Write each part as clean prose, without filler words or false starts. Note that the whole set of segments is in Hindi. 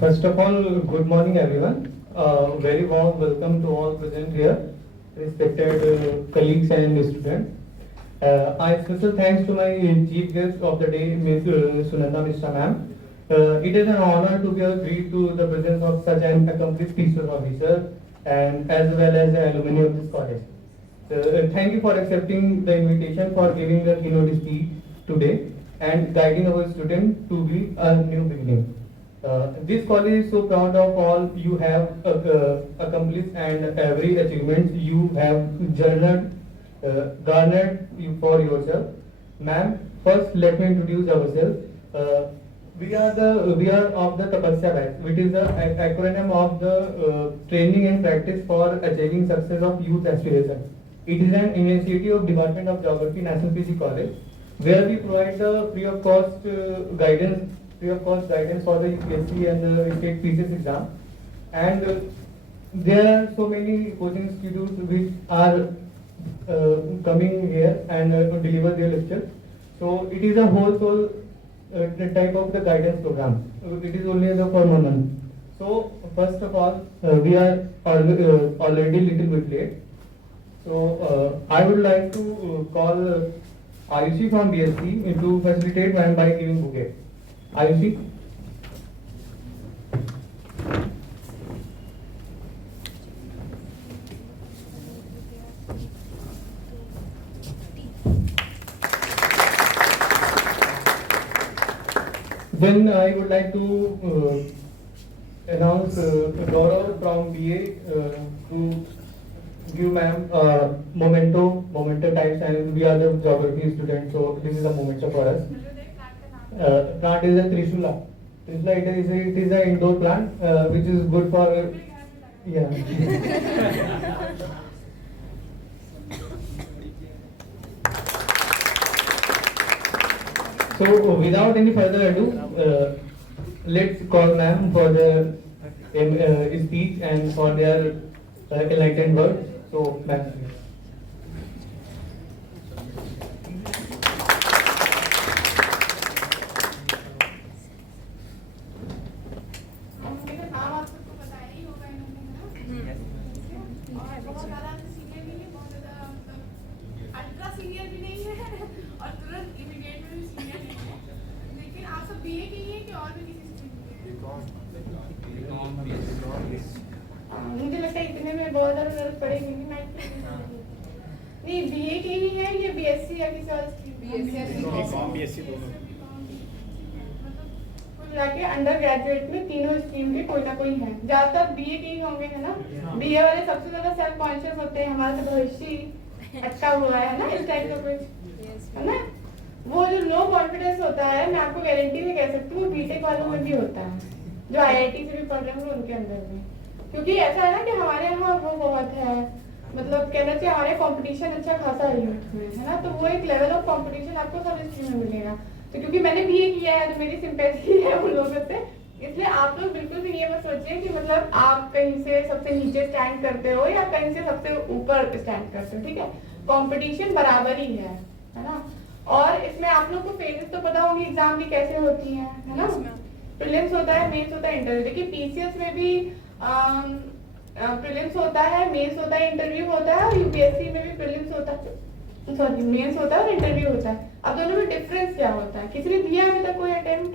First of all, good morning everyone. Very warm welcome to all present here, respected colleagues and students. I special thanks to my chief guest of the day, Ms. Sunanda Mishra ma'am. It is an honor to be agreed to the presence of such an accomplished teacher officer and as well as the alumni of this college. Thank you for accepting the invitation for giving the keynote speech today and guiding our students to be a new beginning. This college is so proud of all you have accomplished and every achievement you have garnered for yourself. Ma'am, first let me introduce ourselves. We are of the Tapasya batch, which is the acronym of the training and practice for achieving success of youth aspiration. It is an initiative of Department of Geography, National PG College, where we provide the free of cost guidance for the UPSC and the state PCS exam. And there are so many coaching institutes which are coming here and to deliver their lecture. So it is a whole soul type of the guidance program. It is only the for month. So first of all, we are already little bit late. So I would like to call Ayushi from BSc to facilitate by giving bouquet. Ayushi. Then I would like to announce Gaurav from BA to give ma'am memento types, and we are the geography students, so this is a moment for us. Plant is a Trishula. Trishula it is an indoor plant which is good for yeah. So without any further ado, let's call ma'am for the speech and for their enlightened words. So ma'am. मुझे लगता है इतने में बहुत ज्यादा जरूरत पड़ेगी नहीं बीए की ही है ये बीएससी या किसी और बीएससी दोनों कुल मिला के अंडर ग्रेजुएट में तीनों स्ट्रीम के कोई ना कोई है। ज्यादातर बीए के ही होंगे है ना। बीए वाले सबसे ज्यादा सेल्फ कॉन्शियस होते हैं, हमारा तो भविष्य अटका हुआ है ना इस टाइप का कुछ है ना। वो जो लो कॉन्फिडेंस होता है, मैं आपको गारंटी में कह सकती हूँ बीटेक वालों में भी होता है, जो आईआईटी से भी पढ़ रहे हैं उनके अंदर भी। क्योंकि ऐसा है ना कि हमारे यहाँ वो बहुत है, मतलब कहना चाहिए हमारे कंपटीशन अच्छा खासा है यूथ में है ना। तो वो एक लेवल ऑफ कंपटीशन आपको सब स्ट्रीम में मिलेगा। तो क्योंकि मैंने बीए किया है तो मेरी सिंपैथी है उन लोगों से, इसलिए आप लोग बिल्कुल भी ये मत सोचिए कि मतलब आप कहीं से सबसे नीचे स्टैंड करते हो या कहीं से सबसे ऊपर स्टैंड करते हो, ठीक है। कंपटीशन बराबर ही है ना। और इसमें आप लोग को फेजेस तो पता होंगे एग्जाम भी कैसे होती है ना। प्रीलिम्स होता है, मेंस होता है, इंटरव्यू। देखिए पीसीएस में भी प्रीलिम्स होता है, मेंस होता है, इंटरव्यू होता है, और यूपीएससी में भी प्रीलिम्स होता है, सॉरी मेंस होता है और इंटरव्यू होता है। अब दोनों में डिफरेंस क्या होता है? किसी ने दिया अभी तक कोई अटेम्प्ट?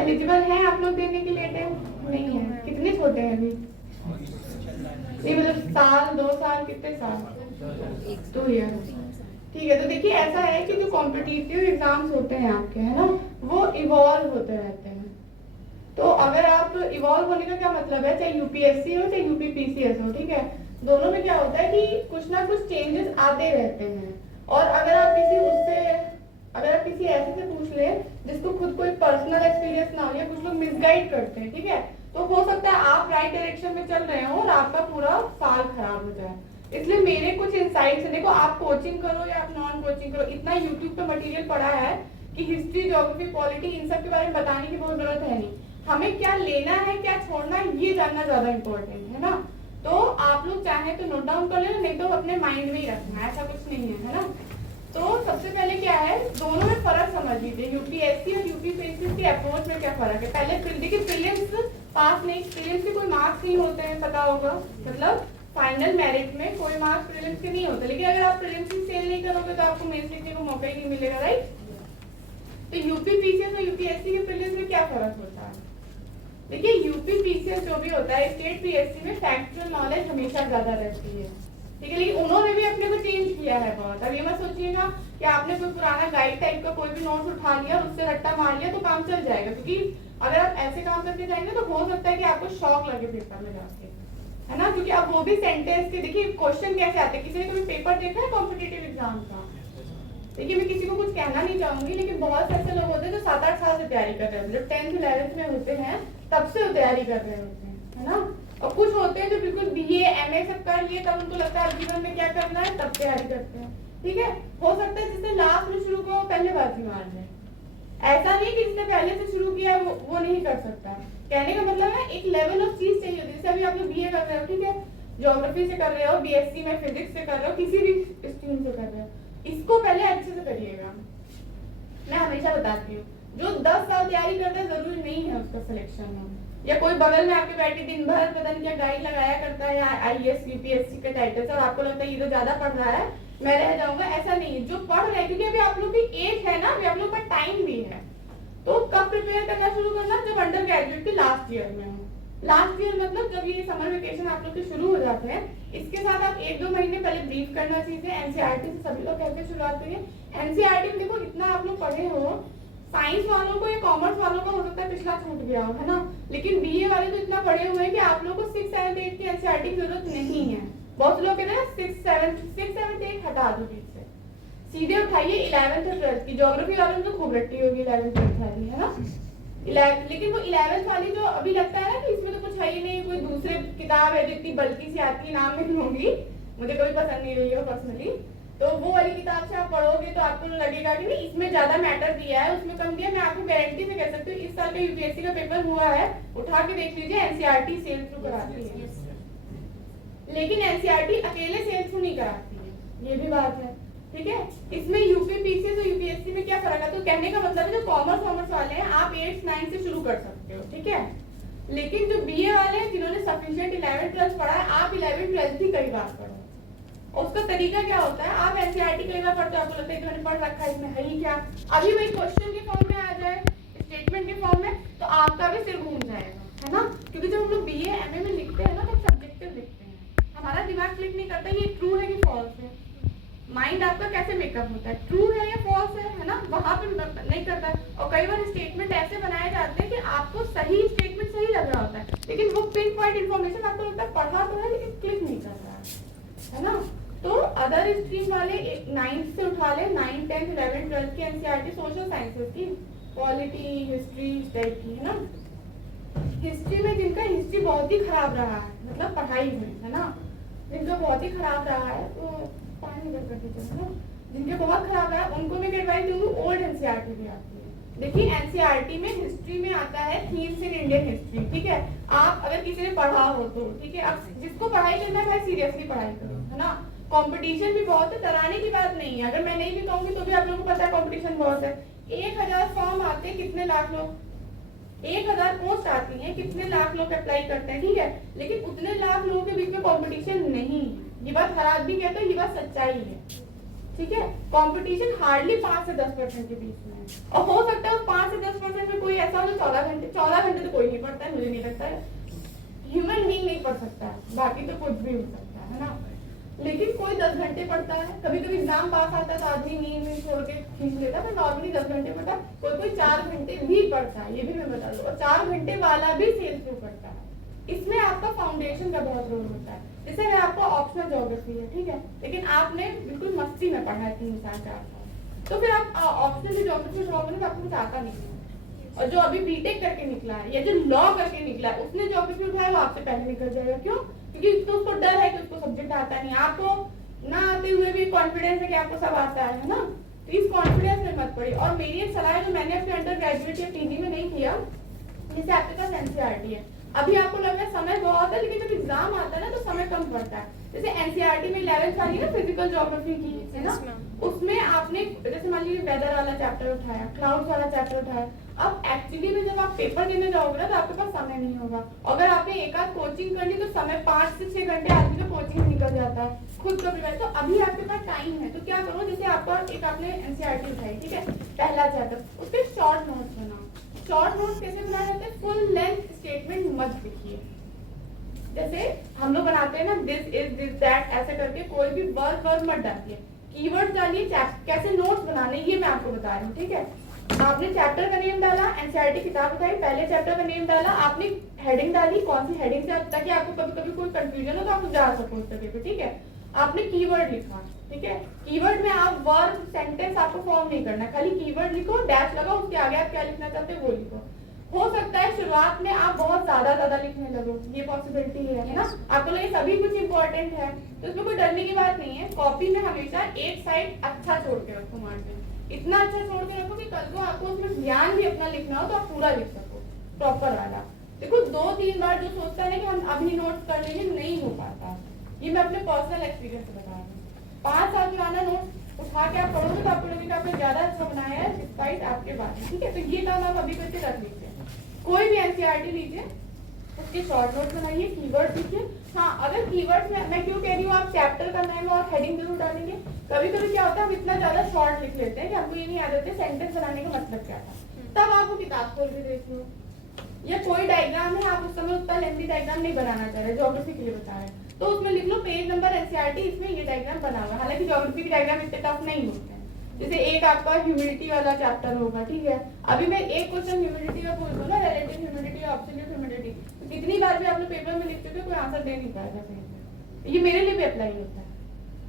एलिजिबल है आप लोग देने के लिए अटेम्प्ट? नहीं है। कितने छोटे हैं अभी? नहीं मतलब साल, 2 साल, कितने साल? 2 ईयर। ठीक है। तो देखिए ऐसा है कि जो कॉम्पिटिटिव एग्जाम्स होते हैं आपके है ना, वो इवॉल्व होते रहते हैं। तो अगर आप इवॉल्व होने का क्या मतलब है, चाहे यूपीएससी हो चाहे यूपीपीसीएस हो, ठीक है, दोनों में क्या होता है कि कुछ ना कुछ चेंजेस आते रहते हैं। और अगर आप किसी ऐसे से पूछ ले जिसको खुद कोई पर्सनल एक्सपीरियंस ना हो, या कुछ लोग मिसगाइड करते हैं, ठीक है, तो हो सकता है आप राइट डायरेक्शन में चल रहे हो और आपका पूरा साल खराब हो जाए। इसलिए मेरे कुछ इंसाइट्स है। देखो आप कोचिंग करो या आप नॉन कोचिंग करो, इतना यूट्यूब पे मटेरियल पड़ा है कि हिस्ट्री, ज्योग्राफी, पॉलिटी, इन सब के बारे में बताने की बहुत जरूरत है नहीं। हमें क्या लेना है क्या छोड़ना है ये जानना ज्यादा इम्पोर्टेंट है ना। तो आप लोग चाहे तो नोट डाउन कर लेना, नहीं तो अपने माइंड में ही रखना, ऐसा कुछ नहीं है ना। तो सबसे पहले क्या है, दोनों में फर्क समझ लीजिए, यूपीएससी और यूपीपीएससी की अप्रोच में क्या फर्क है। पहले देखिए प्रीलिम्स पास नहीं, प्रीलिम्स के कोई मार्क्स नहीं होते हैं, पता होगा, मतलब फाइनल मेरिट में कोई मार्क्स प्रीलिम्स के नहीं होते, लेकिन अगर आप प्रीलिम्स की सेल नहीं करोगे तो आपको मेंस लिखने को मौका ही नहीं मिलेगा, राइट। तो यूपीपीसीएस और यूपीएससी के प्रीलिम्स में क्या फर्क होता है। देखिए यूपीपीसीएस जो भी होता है, स्टेट पीएससी में फैक्चुअल नॉलेज हमेशा ज्यादा रहती है, ठीक है, लेकिन उन्होंने भी अपने को चेंज किया है बहुत। अब ये मत सोचिएगा कि आपने कोई पुराना गाइड टाइप का कोई भी नोट उठा लिया और उससे रट्टा मार लिया तो काम चल जाएगा, क्योंकि अगर आप ऐसे काम करके जाएंगे तो हो सकता है कि आपको शॉक लगे पेपर में जाके, है ना, क्योंकि अब वो भी सेंटेंस के देखिए क्वेश्चन कैसे आते हैं। किसी ने कभी पेपर देखा है कॉम्पिटिटिव एग्जाम का। देखिए मैं किसी को कुछ कहना नहीं चाहूंगी, लेकिन बहुत से ऐसे लोग होते हैं जो 7-8 साल से तैयारी कर रहे हैं, जब 10th 11th में होते हैं तब से वो तैयारी कर रहे होते हैं, है ना। और कुछ होते हैं जो बिल्कुल बीए एमए सब कर लिए, तब उनको लगता है जीवन में क्या करना है, तब तैयारी करते हैं, ठीक है। हो सकता है जिसने लास्ट में शुरू किया पहले बाजी मार ले, ऐसा नहीं कि जिसने पहले से शुरू किया वो नहीं कर सकता। कहने का मतलब है एक लेवल ऑफ चीज चाहिए होती है। जैसे अभी आप लोग बीए कर रहे हो, ठीक है, ज्योग्राफी से कर रहे हो, बीएससी में फिजिक्स से कर रहे हो, किसी भी स्ट्रीम से कर रहे हो, इसको पहले अच्छे से करिएगा। मैं हमेशा बताती हूँ, जो 10 साल तैयारी करता है जरूरी नहीं है उसका सिलेक्शन हो, या कोई बगल में आपके बैठे दिन भर पता नहीं क्या गाइड लगाया करता है आईएएस यूपीएससी के टाइटल से, और आपको लगता है ये तो ज्यादा पढ़ रहा है मैं रह जाऊंगा, ऐसा नहीं है। जो पढ़ रहे हैं, क्योंकि अभी आप लोग की एज है ना, अभी आप लोग का टाइम भी है, तो कब प्रिपेयर करना शुरू करना, जब अंडर ग्रेजुएट के लास्ट ईयर में हो। लास्ट ईयर मतलब जब ये समर वेकेशन आप लोग के शुरू हो जाते हैं, इसके साथ आप 1-2 महीने पहले ब्रीफ करना चाहिए। एनसीईआरटी से सभी लोग कैसे शुरुआत करिए। एनसीईआरटी में देखो इतना आप लोग पढ़े हो, साइंस वालों को या कॉमर्स वालों का हो सकता है पिछला छूट गया हो, है ना, लेकिन बीए वाले तो इतना पढ़े हुए हैं कि आप लोग को 6, 7, 8 की एनसीईआरटी की जरूरत नहीं है। बहुत लोग कहते हैं 6, 7, 8 हटा दो बीच से, सीधे उठाइए 11th और 12th की। ज्योग्राफी वालों ने तो खूब रट्टी होगी 11th 12th वाली, है ना, लेकिन वो 11th वाली जो अभी लगता है ना कि इसमें तो कुछ है ही नहीं, कोई दूसरे किताब है जो इतनी बल्कि सी आती है, नाम नहीं होगी, मुझे कभी पसंद नहीं रही है पर्सनली, तो वो वाली किताब से आप पढ़ोगे तो आपको लगेगा कि नहीं इसमें ज्यादा मैटर दिया है, उसमें कम दिया। मैं आपको गारंटी से कह सकती हूँ, इस साल का यूपीएससी का पेपर हुआ है, उठा के देख लीजिए, एनसीईआरटी सेल थ्रू कराती है, लेकिन एनसीईआरटी अकेले सेल थ्रू नहीं कराती है, ये भी बात है, ठीक है। इसमें यूपीपीसीएस और यूपीएससी में क्या फर्क है, तो कहने का मतलब है जो कॉमर्स वाले हैं आप 8th 9th से शुरू कर सकते हो, ठीक है, लेकिन जो बीए वाले हैं जिन्होंने सफिशिएंट 11th 12th पढ़ा है, आप 11th 12th ही कई बार पढ़ो। और उसका तरीका क्या होता है, आप एनसीईआरटी कई बार पढ़ते हो, आपको लगता है इन्होंने पढ़ रखा है, इसमें है ही क्या, अभी वही क्वेश्चन के फॉर्म में आ जाए, स्टेटमेंट के फॉर्म में, तो आपका भी सिर घूम जाएगा, है ना, क्योंकि जब हम लोग बीए एमए में लिखते हैं ना तो सब्जेक्टिव लिखते हैं, हमारा दिमाग क्लिक नहीं करता ये ट्रू है कि फॉल्स है। माइंड आपका कैसे मेकअप होता है, ट्रू है या फॉल्स है ना, वहां पे नहीं करता है। और कई बार स्टेटमेंट ऐसे बनाए जाते हैं कि आपको सही स्टेटमेंट सही लग रहा होता है, लेकिन वो पिन पॉइंट इन्फॉर्मेशन आपको लगता है पढ़ा तो है लेकिन क्लिक नहीं कर रहा है ना। तो अदर स्ट्रीम वाले 9th से उठा ले, 9, 10, 11, 12 की एनसीईआरटी सोशल साइंसेस की, पॉलिटी, हिस्ट्री टाइप की, है ना। हिस्ट्री में जिनका हिस्ट्री बहुत ही खराब रहा है, मतलब पढ़ाई में, है ना, जिनका बहुत ही खराब रहा है, तो पानी कर दीजिए, है ना, जिनके बहुत खराब है उनको मैं एडवाइस दूंगी ओल्ड एनसीईआरटी भी आती है। देखिए एनसीईआरटी में हिस्ट्री में आता है थीम्स इन इंडियन हिस्ट्री, ठीक है, आप अगर किसी ने पढ़ा हो तो ठीक है, अब जिसको पढ़ाई करना है भाई सीरियसली पढ़ाई करो, है ना। कंपटीशन भी बहुत है, डराने की बात नहीं है, अगर मैं नहीं भी कहूंगी तो भी आप लोगों को पता है कंपटीशन बहुत है। 1000 फॉर्म आते हैं, कितने लाख लोग, 1000 पोस्ट आती हैं, कितने लाख लोग अप्लाई करते हैं, ठीक है, लेकिन उतने लाख लोगों के बीच में कंपटीशन नहीं है। ये बात हर आदमी कहता है, ये बात सच्चाई है, ठीक है। कंपटीशन हार्डली 5 से 10% के बीच में है, और हो सकता है उस 5 से 10% में कोई ऐसा हो जो 14 घंटे तो कोई नहीं पढ़ता है, मुझे नहीं लगता है, ह्यूमन बीइंग नहीं पढ़ सकता है, बाकी तो कुछ भी हो सकता है ना, लेकिन कोई 10 घंटे पढ़ता है। कभी कभी एग्जाम पास आता है तो आदमी नींद छोड़ के खींच लेता है, पर नॉर्मली 10 घंटे पढ़ता है, कोई 4 घंटे भी पढ़ता है, ये भी मैं बता दूं, और 4 घंटे वाला भी सेल थ्रू पढ़ता है। इसमें आपका फाउंडेशन का बहुत रोल होता है। जैसे मैं आपको ऑप्शनल ज्योग्राफी है, ठीक है, लेकिन आपने बिल्कुल मस्ती में पढ़ा है 3 साल 4 साल, तो फिर आप ऑप्शनल ज्योग्राफी ड्रॉ करें, आपको कुछ आता नहीं है। और जो अभी बीटेक करके निकला है या जो लॉ करके निकला है, उसने ज्योग्राफी उठाया वो आपसे पहले निकल जाएगा। क्यों? क्योंकि तो उसको डर है कि उसको सब्जेक्ट आता नहीं, आपको ना आते हुए भी कॉन्फिडेंस है कि आपको सब आता है ना, तो इस कॉन्फिडेंस में मत पड़िए। और मेरी एक सलाह है, जो मैंने अपने अंडर ग्रेजुएट या पीजी में नहीं किया, जैसे आपके पास एनसीईआरटी है, अभी आपको लग रहा है समय बहुत है, लेकिन जब एग्जाम आता है ना तो समय कम पड़ता है। जैसे एनसीईआरटी में 11th वाली ना फिजिकल ज्योग्राफी की है ना, उसमें आपने जैसे मान लीजिए वेदर वाला चैप्टर उठाया, क्लाउड्स वाला चैप्टर उठाया। अब एक्चुअली में जब आप पेपर देने जाओगे ना तो आपके पास समय नहीं होगा। अगर आपने एक आध कोचिंग कर ली तो समय 5 से 6 घंटे आदमी का कोचिंग निकल जाता है, खुद का प्रिपेयर। तो अभी आपके पास टाइम है तो क्या करो, जैसे आपका एक आपने एनसीईआरटी उठाई, ठीक है, पहला चैप्टर, उसके शॉर्ट नोट्स बनाओ। शॉर्ट नोट्स कैसे बनाए जाते हैं, फुल लेंथ स्टेटमेंट मत लिखिए। जैसे हम लोग बनाते हैं ना, दिस इज दिस दैट ऐसे करके, कोई भी वर्ड मत डालिए, कीवर्ड डालिए। कैसे नोट्स बनाने ये मैं आपको बता रही हूँ, ठीक है। आपने चैप्टर का नेम डाला, एनसीईआरटी किताब उठाई, पहले चैप्टर का नेम डाला, आपने हेडिंग डाली, कौन सी हेडिंग से, ताकि आपको कभी कभी कोई कंफ्यूजन हो तो आप जा सको उस जगह पे, ठीक है। आपने कीवर्ड लिखा, ठीक है, कीवर्ड में आप वर्ड सेंटेंस आपको फॉर्म नहीं करना, खाली कीवर्ड लिखो, डैश लगाओ, उसके आगे आप क्या लिखना चाहते हो वो लिखो। हो सकता है शुरुआत में आप बहुत ज्यादा लिखने लगो, ये पॉसिबिलिटी है ना, आपको लगे सभी कुछ इंपॉर्टेंट है, तो इसमें कोई डरने की बात नहीं है। कॉपी में हमेशा एक साइड अच्छा छोड़ के रखो, मार्जिन इतना अच्छा छोड़ के रखो कि कल को आपको उसमें ध्यान भी अपना लिखना हो तो आप पूरा लिख सको, प्रॉपर वाला। देखो 2-3 बार जो सोचता है ना कि हम अभी नोट्स कर लेंगे, नहीं हो पाता। ये मैं अपने पर्सनल एक्सपीरियंस से बता रही हूँ। 5 साल पुराना नोट उठा के आप पढ़ोगे तो आपको लगेगा आपने ज्यादा अच्छा बनाया है डिस्पाइट आपके बाद में, ठीक है। तो ये काम आप अभी करके रख लीजिए। कोई भी एनसीईआरटी लीजिए, उसके शॉर्ट नोट बनाइए, कीवर्ड लिखिए। हाँ, अगर कीवर्ड में मैं क्यों कह रही हूँ, आप चैप्टर का नाम और हेडिंग जरूर डालेंगे। कभी कभी क्या होता है, हम इतना ज्यादा शॉर्ट लिख लेते हैं कि हमको ये नहीं याद होता सेंटेंस बनाने का मतलब क्या था। तब आप वो किताब खोल के देख लो, या कोई डायग्राम है, आप उस समय उतना लेंथी डायग्राम नहीं बनाना चाह रहे, ज्योग्राफी के लिए बता रहे हैं, तो उसमें लिख लो पेज नंबर एनसीईआरटी, इसमें ये डायग्राम बना हुआ है। हालांकि ज्योग्राफी के डायग्राम इतने टफ नहीं होते हैं। जैसे एक आपका ह्यूमिडिटी वाला चैप्टर होगा, ठीक है, अभी मैं एक क्वेश्चन ह्यूमिडिटी का बोल दूं ना, रिलेटिव ह्यूमिडिटी, एब्सोल्यूट ह्यूमिडिटी, तो कितनी बार भी आपने पेपर में लिख चुके हो, कोई आंसर दे नहीं पाएगा सही से। ये मेरे लिए भी अप्लाई होता है।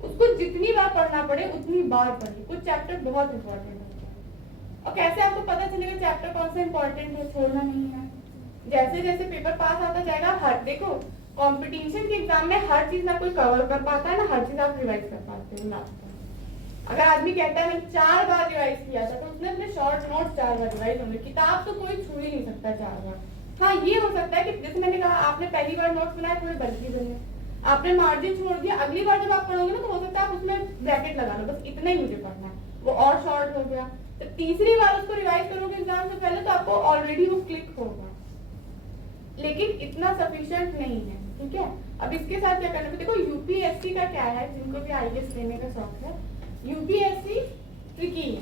उसको जितनी बार पढ़ना पड़े उतनी बार पढ़िए, कुछ चैप्टर बहुत इंपॉर्टेंट होते हैं। और कैसे आपको पता चलेगा चैप्टर कौन सा इंपॉर्टेंट है, छोड़ना नहीं है। जैसे जैसे पेपर पास आता जाएगा, हर देखो कंपटीशन के एग्जाम में हर चीज ना कोई कवर कर पाता है, ना हर चीज आप रिवाइज कर पाते हो लास्ट में। अगर आदमी कहता है मैंने 4 बार रिवाइज किया था, तो उसने अपने शॉर्ट नोट 4 बार रिवाइज होंगे, किताब तो कोई छू ही नहीं सकता 4 बार। हाँ, ये हो सकता है कि जैसे मैंने कहा, आपने पहली बार नोट्स बनाए, थोड़े बल्कि बने, आपने मार्जिन छोड़ दिया, अगली बार जब आप पढ़ोगे ना तो हो सकता है आप उसमें ब्रैकेट लगा लो, बस इतना ही मुझे पढ़ना है, वो और शॉर्ट हो गया। तो तीसरी बार उसको रिवाइज करोगे एग्जाम से पहले, तो आपको ऑलरेडी वो क्लिक होगा, लेकिन इतना सफिशिएंट नहीं है, ठीक है। अब इसके साथ क्या करना है, देखो यूपीएससी का क्या है, जिनको भी आईएएस लेने का शौक है, यूपीएससी ट्रिकी है,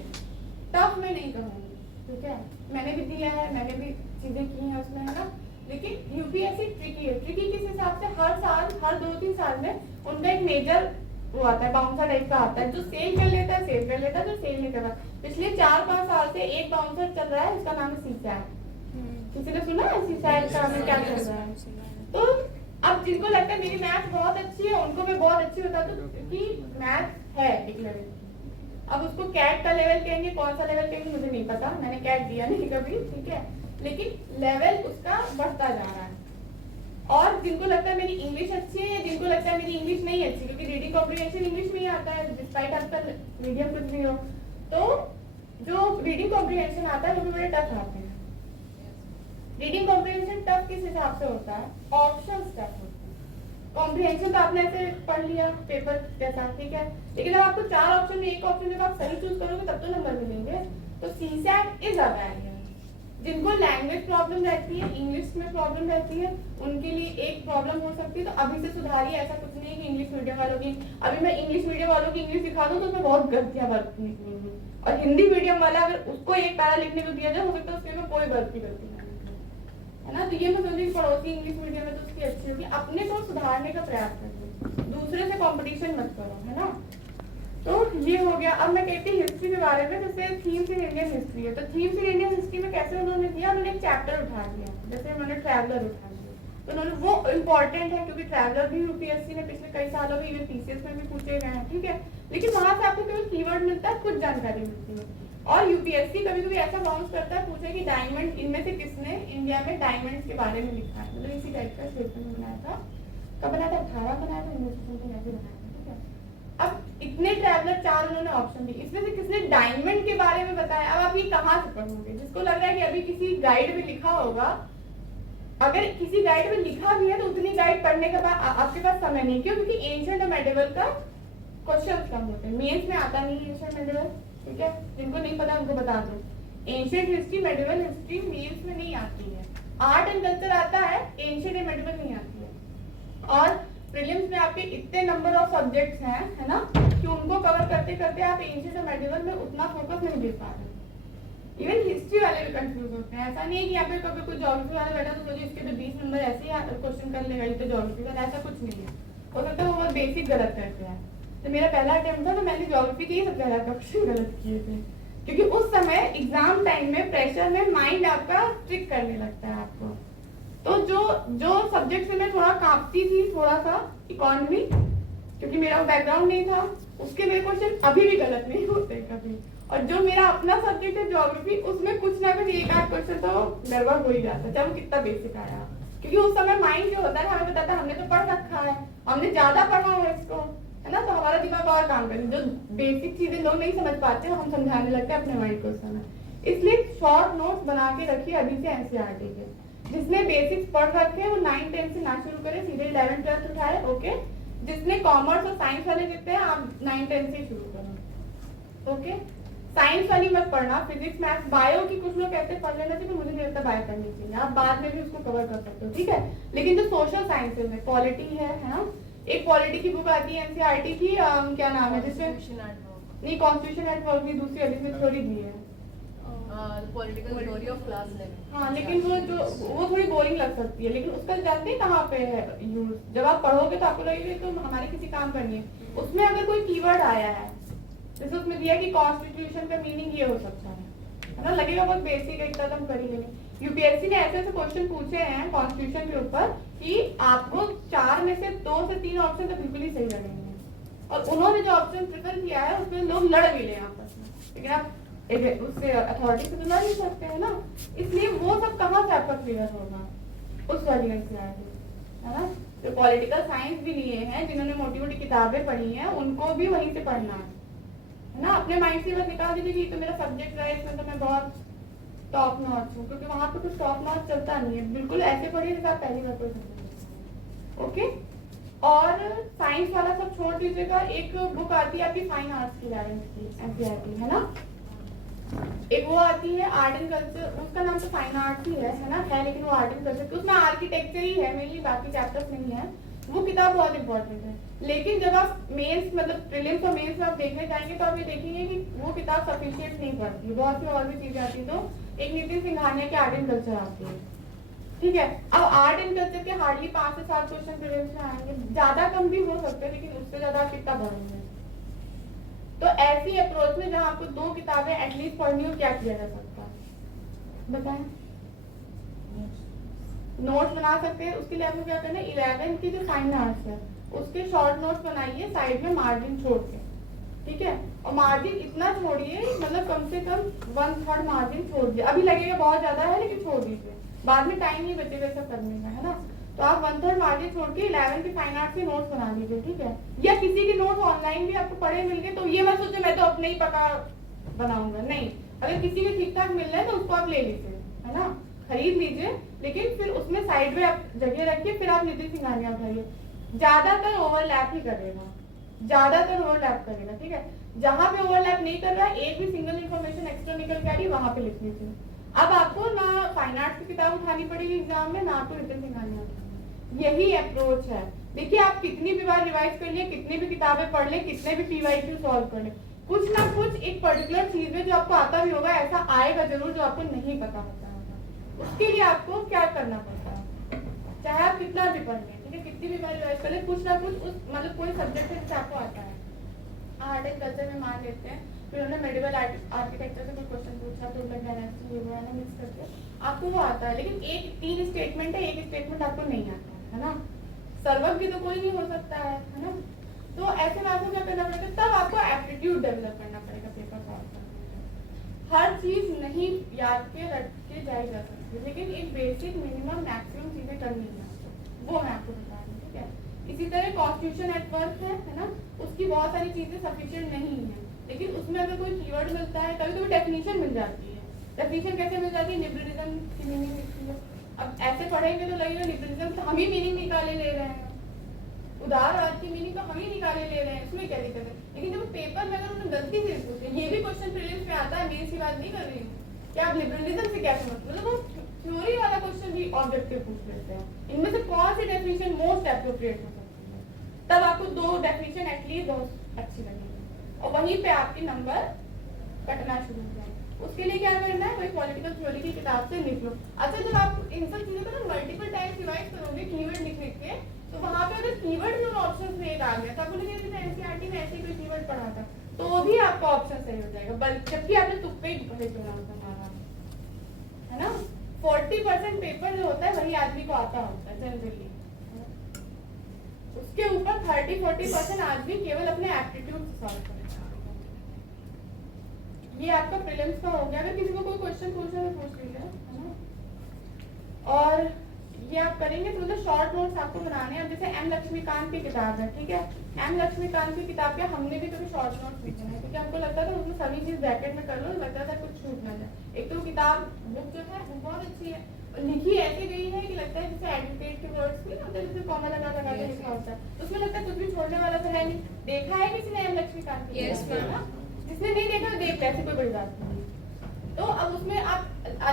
टफ में नहीं कहूँगी, ठीक है। मैंने भी दिया है, मैंने भी चीजें की हैं उसमें, है ना, लेकिन यूपीएससी ट्रिकी है। ट्रिकी किस हिसाब से, हर साल, हर 2-3 साल में उनका एक मेजर वो आता है, बाउंसर टाइप का आता है, जो सेल कर लेता है सेल कर लेता है, जो सेल नहीं कर रहा। पिछले 4-5 साल से एक बाउंसर चल रहा है, उसका नाम है सीसैट। किसी ने सुना है सीसैट का क्या चल रहा है? तो अब जिनको लगता है मेरी मैथ बहुत अच्छी है, उनको मैं बहुत अच्छी बता दूं, क्योंकि मैथ है एक लेवल की। अब उसको कैट का लेवल कहेंगे, कौन सा लेवल कहेंगे मुझे नहीं पता, मैंने कैट दिया नहीं कभी, ठीक है, लेकिन लेवल उसका बढ़ता जा रहा है। और जिनको लगता है मेरी इंग्लिश अच्छी है, या जिनको लगता है मेरी इंग्लिश नहीं अच्छी, क्योंकि रीडिंग कॉम्प्रिहेंशन इंग्लिश में ही आता है, डिस्पाइट आपका मीडियम कुछ भी हो, तो जो रीडिंग कॉम्प्रिहेंशन आता है वो भी बड़े टफ आते हैं। रीडिंग कॉम्प्रिहेंशन टफ किस हिसाब से होता है, ऑप्शन टफ होते हैं। कॉम्प्रिहेंशन तो आपने ऐसे पढ़ लिया पेपर जैसा, ठीक है, लेकिन अब आपको 4 ऑप्शन में एक ऑप्शन जब आप सही चूज करोगे तब तो नंबर मिलेंगे। तो सीसैट इज अ बैरियर। जिनको लैंग्वेज प्रॉब्लम रहती है, इंग्लिश में प्रॉब्लम रहती है, उनके लिए एक प्रॉब्लम हो सकती है। तो अभी से सुधारिए, ऐसा कुछ नहीं है कि इंग्लिश मीडियम वालों की, अभी मैं इंग्लिश मीडियम वालों की इंग्लिश दिखा दूं तो उसमें बहुत गलतियां बरती निकलेंगी, और हिंदी मीडियम वाला अगर उसको एक पैरा लिखने को दिया जाए, हो सकता है उसके में कोई गलती नहीं है ना। तो ये मैं समझी पड़ोसी इंग्लिश मीडियम में तो उसकी अच्छी होगी। अपने को सुधारने का प्रयास करिए, दूसरे से कंपटीशन मत करो, है ना। तो ये हो गया। अब मैं कहती हूँ हिस्ट्री के बारे में, जैसे थीम्स इन इंडियन हिस्ट्री है, तो थीम्स इन इंडियन हिस्ट्री में कैसे उन्होंने किया, उन्होंने एक चैप्टर उठा लिया, जैसे उन्होंने ट्रैवलर उठा लिया, तो उन्होंने वो इम्पोर्टेंट है, क्योंकि ट्रैवलर भी यूपीएससी ने पिछले कई सालों में, इवन पीसीएस में भी पूछे गए हैं, ठीक है, लेकिन वहां से आपको केवल कीवर्ड मिलता है, कुछ जानकारी मिलती है। और यूपीएससी कभी कभी ऐसा बाउंस करता है, पूछे कि डायमंड, इनमें से किसने इंडिया में डायमंड्स के बारे में लिखा है, मतलब इसी टाइप का स्टेटमेंट बनाया था। कब बनाया था, 18 बनाया था, 19 ऐसे बनाया था, ठीक है। अब इतने ट्रैवलर 4 उन्होंने ऑप्शन दिए, इसमें से किसने डायमंड के बारे में बताया। अब आप ये कहाँ से पढ़ोगे, जिसको लग रहा है कि अभी किसी गाइड में लिखा होगा अगर किसी गाइड में लिखा भी है तो उतनी गाइड पढ़ने के बाद आपके पास समय नहीं, क्यों? क्योंकि एंशिएंट और मेडिवल का क्वेश्चन कम होते हैं, मेंस में आता नहीं है एंशिएंट मेडिवल, ठीक है? जिनको नहीं पता उनको बता दो, ancient history medieval history mains में नहीं आती है। आर्ट एंड कल्चर आता है, एंशिएंट एंड मेडिवल नहीं आती है। और प्रीलिम्स में आपके इतने नंबर ऑफ सब्जेक्ट्स हैं, है ना, कि उनको कवर करते करते आप एंशिएंट और मेडिवल में उतना फोकस नहीं दे पा रहे। इवन हिस्ट्री वाले भी कंफ्यूज होते हैं, ऐसा नहीं है कि यहाँ पे कभी कोई ज्योग्राफी वाला बैठा तो सोचिए इसके तो 20 नंबर ऐसे ही क्वेश्चन कर लेगा, ये तो ज्योग्राफी का, ऐसा कुछ नहीं है। हो सकता है वो बहुत बेसिक गलत करते हैं। तो मेरा पहला अटेम्प्ट था तो मैंने ज्योग्राफी के ही सबसे ज्यादा क्वेश्चन गलत किए थे, क्योंकि उस समय एग्जाम टाइम में प्रेशर में माइंड आपका ट्रिक करने लगता है आपको। तो जो सब्जेक्ट से मैं थोड़ा कांपती थी, थोड़ा सा इकोनॉमी, क्योंकि मेरा वो बैकग्राउंड नहीं था, उसके मेरे क्वेश्चन अभी भी गलत नहीं होते कभी। और जो मेरा अपना सब्जेक्ट है ज्योग्राफी, उसमें कुछ ना कुछ एक आध क्वेश्चन तो गड़बड़ हो ही जाता है, चाहे वो कितना बेसिक आया, क्योंकि उस समय माइंड जो होता है हमें बताता है हमने तो पढ़ रखा है, हमने ज्यादा पढ़ा है इसको, है ना, तो हमारा दिमाग और काम करे। जो बेसिक चीजें लोग नहीं समझ पाते हम समझाने लगते हैं अपने माइंड को उस समय। इसलिए शॉर्ट नोट्स बना के रखिए अभी से एनसीईआरटी के। जिसने बेसिक्स पढ़ रखे हैं वो 9 10 से ना शुरू करे, सीधे 11 12 उठाए, ओके। जिसने कॉमर्स और साइंस वाले जितने हैं आप 9 10 से शुरू करो, ओके। साइंस वाली मत पढ़ना, फिजिक्स मैथ्स बायो की कुछ लोग कहते हैं पढ़ लेना चाहिए, मुझे नहीं लगता बायो पढ़नी चाहिए, आप बाद में भी उसको कवर कर सकते हो, ठीक है। लेकिन जो सोशल साइंसेज है, पॉलिटी है ना, एक पॉलिटी की बुक आती है एनसीईआरटी की, क्या नाम है जिसमें, नहीं कॉन्स्टिट्यूशन एट वर्क की दूसरी वाली में थोड़ी दी है, political theory of class level. हाँ, लेकिन वो थोड़ी बोरिंग लग सकती है, लेकिन उसका जानते हैं कहाँ पे है यूज, जब आप पढ़ोगे तो आपको लगेगा तो हमारे किसी काम का नहीं है। उसमें अगर कोई कीवर्ड आया है, जैसे उसमें दिया कि कॉन्स्टिट्यूशन का मीनिंग ये हो सकता है ना, लगेगा बहुत बेसिक है, इतना तो हम कर ही लेंगे। यूपीएससी ने ऐसे ऐसे क्वेश्चन पूछे हैं कॉन्स्टिट्यूशन के ऊपर कि आपको 4 में से 2 से 3 ऑप्शन तो बिल्कुल ही सही लगेंगे, और उन्होंने जो ऑप्शन प्रेफर किया है उसमें लोग लड़ भी ले आपस में, लेकिन आप उससे अथॉरिटी से तो लड़ नहीं सकते हैं ना। इसलिए वो सब कहाँ से आपका क्लियर होगा, उस वाली एनसीईआरटी, है ना। जो पॉलिटिकल साइंस भी लिए हैं, जिन्होंने मोटी मोटी किताबें पढ़ी हैं, उनको भी वहीं से पढ़ना है ना। अपने माइंड से बस निकाल दीजिए कि तो मेरा सब्जेक्ट है, इसमें तो मैं बहुत टॉप नॉच हूँ, क्योंकि वहां पे कुछ टॉप नॉच चलता नहीं है, बिल्कुल ऐसे पढ़िए जैसे आप पहली बार कोई सब्जेक्ट, ओके। और साइंस वाला सब छोड़ दीजिएगा, एक बुक आती है आपकी फाइन आर्ट्स की 11th की एनसीईआरटी, है ना। एक वो आती है आर्ट एंड कल्चर, उसका नाम तो फाइन आर्ट्स ही है ना, लेकिन वो आर्ट एंड कल्चर की, उसमें आर्किटेक्चर ही है मेनली, बाकी चैप्टर्स नहीं है। वो किताब बहुत इंपॉर्टेंट है, लेकिन जब आप मेंस मतलब प्रीलिम्स और मेंस में आप देखने जाएंगे तो आप ये देखेंगे कि वो किताब सफिशिएंट नहीं पढ़ती, बहुत सी और भी चीजें आती। तो एक नितिन सिंघानिया की आर्ट एंड कल्चर आती है, ठीक है। अब आर्ट एंड कल्चर के हार्डली 5 से 7 क्वेश्चन प्रीलिम्स में आएंगे, ज्यादा कम भी हो सकते हैं, लेकिन उससे ज्यादा आप कितना पढ़ेंगे। तो ऐसी अप्रोच में जहां आपको 2 किताबें एटलीस्ट पढ़नी हो, क्या किया जा सकता है बताएं? नोट्स बना सकते हैं, उसके लिए आपको क्या करना है, 11 की जो फाइन आर्ट्स है उसके शॉर्ट नोट्स बनाइए, साइड में मार्जिन छोड़ के, ठीक है। और मार्जिन इतना छोड़िए, मतलब कम से कम 1/3 मार्जिन छोड़ दीजिए, अभी लगेगा बहुत ज्यादा है लेकिन छोड़ दीजिए, बाद में टाइम नहीं बचेगा सब करने का, है ना। तो आप 1/3 मार्जिन छोड़ के 11 की फाइन आर्ट्स के नोट्स बना लीजिए, ठीक है। या किसी के नोट्स ऑनलाइन भी आपको पढ़े मिल गए तो ये मत सोचो मैं तो अपने ही पका बनाऊंगा, नहीं। अगर किसी के ठीक ठाक मिल रहा है तो उसको आप ले लीजिए, है ना, खरीद लीजिए, लेकिन फिर उसमें साइड में आप जगह रखिए, फिर आप नितिन सिंघानिया उठाइए। ज्यादातर ओवरलैप ही करेगा, ज्यादातर ओवरलैप करेगा, ठीक है। जहां पे ओवरलैप नहीं कर रहा है, एक भी सिंगल इन्फॉर्मेशन एक्स्ट्रा निकल के आ रही है, वहां पे लिख लीजिए। अब आपको ना फाइन आर्ट्स की किताब उठानी पड़ेगी एग्जाम में, ना आपको नितिन सिंघानिया उठानी, यही अप्रोच है। देखिए आप कितनी भी बार रिवाइज कर लिए, कितनी भी किताबें पढ़ ले, कितने भी पीवाईक्यू सॉल्व कर ले, कुछ ना कुछ एक पर्टिकुलर चीज में जो आपको आता भी होगा, ऐसा आएगा जरूर जो आपको नहीं पता होता होगा। उसके लिए आपको क्या करना पड़ता है, चाहे आप कितना भी पढ़ लें, ठीक है, कितनी भी बार रिवाइज कर ले, कुछ ना कुछ उस मतलब कोई सब्जेक्ट है जिससे आपको आता है। आर्ट एंड कल्चर में मान लेते हैं, फिर उन्होंने मेडिवल आर्किटेक्चर से कोई क्वेश्चन पूछा तो उन्होंने डायनेस्टी ये वो है ना मिक्स करके आपको वो आता है, लेकिन एक 3 स्टेटमेंट है, एक स्टेटमेंट आपको नहीं आता है ना। सर्वज्ञ तो कोई नहीं हो सकता है ना। तो ऐसे में आपको क्या करना पड़ेगा, तब आपको एप्टीट्यूड डेवलप करना पड़ेगा पेपर सॉल्व करने में। हर चीज नहीं याद के रट के जाई जा सकती है, लेकिन एक बेसिक मिनिमम मैक्सिमम चीजें करनी है, वो मैं आपको बता रही हूँ, ठीक है। इसी तरह कॉन्स्टिट्यूशन एट वर्क है ना, उसकी बहुत सारी चीजें सफिशिएंट नहीं है, लेकिन उसमें अगर कोई कीवर्ड मिलता है, कभी कभी डेफिनेशन मिल जाती है। डेफिनेशन कैसे मिल जाती है, लिबरलिज्म की मीनिंग लिखती है, अब ऐसे पढ़ेंगे तो लगेगा लिबरलिज्म तो हम ही मीनिंग निकाले ले रहे हैं, उदारवाद की मीनिंग तो हम ही निकाले ले रहे हैं, इसमें क्या दिक्कत है। लेकिन जब पेपर में अगर उन्होंने गलती से पूछे, ये भी क्वेश्चन प्रीलिम्स में आता है, मेंस की बात नहीं कर रही हूँ कि आप लिबरलिज्म से क्या समझते हो, मतलब वो थ्योरी वाला क्वेश्चन भी ऑब्जेक्टिव पूछ लेते हैं, इनमें से कौन सी डेफिनेशन मोस्ट एप्रोप्रिएट हो सकती है, तब आपको 2 डेफिनेशन एटलीस्ट बहुत अच्छी लगेगी और वहीं पे आपके नंबर कटना शुरू हो जाए। उसके लिए क्या करना है, कोई पॉलिटिकल थ्योरी की किताब से लिख लो। अच्छा, जब आप इन सब चीजों को ना मल्टीपल टाइम्स रिवाइज करोगे कीवर्ड लिख के, तो वहां पे अगर कीवर्ड में ऑप्शन में एक आ गया तो आपको लगेगा एनसीईआरटी में ऐसे कोई कीवर्ड पढ़ा था, तो वो भी आपका ऑप्शन सही हो जाएगा, बल्कि जबकि आपने तुक्के ही पढ़े चुना होता है ना। 40% पेपर जो होता है वही आदमी को आता होता है जनरली, उसके ऊपर 30-40% आदमी केवल अपने एप्टीट्यूड से सॉल्व करेगा। ये आपका प्रीलिम्स का हो गया। अगर किसी को कोई क्वेश्चन पूछना है तो पूछ लीजिए, है ना। और ये आप करेंगे तो मतलब शॉर्ट नोट्स आपको बनाने हैं। अब जैसे एम लक्ष्मीकांत की किताब है, ठीक है, एम लक्ष्मीकांत की किताब के हमने भी कभी शॉर्ट नोट्स लिखे हैं, क्योंकि हमको लगता था उसमें सभी चीज ब्रैकेट में कर लो, लगता था कुछ छूट ना जाए। एक तो किताब बुक जो है वो बहुत अच्छी है, और लिखी ऐसे गई है कि लगता है जैसे एडवोकेट के वर्ड्स भी होते हैं, जैसे कॉमा लगा लगा के लिखा होता है, तो उसमें लगता है कुछ भी छोड़ने वाला तो है नहीं। देखा है किसी ने एम लक्ष्मीकांत की? Yes, ma'am. जिसने नहीं देखा देख ले, ऐसी कोई बड़ी बात नहीं। तो अब उसमें आप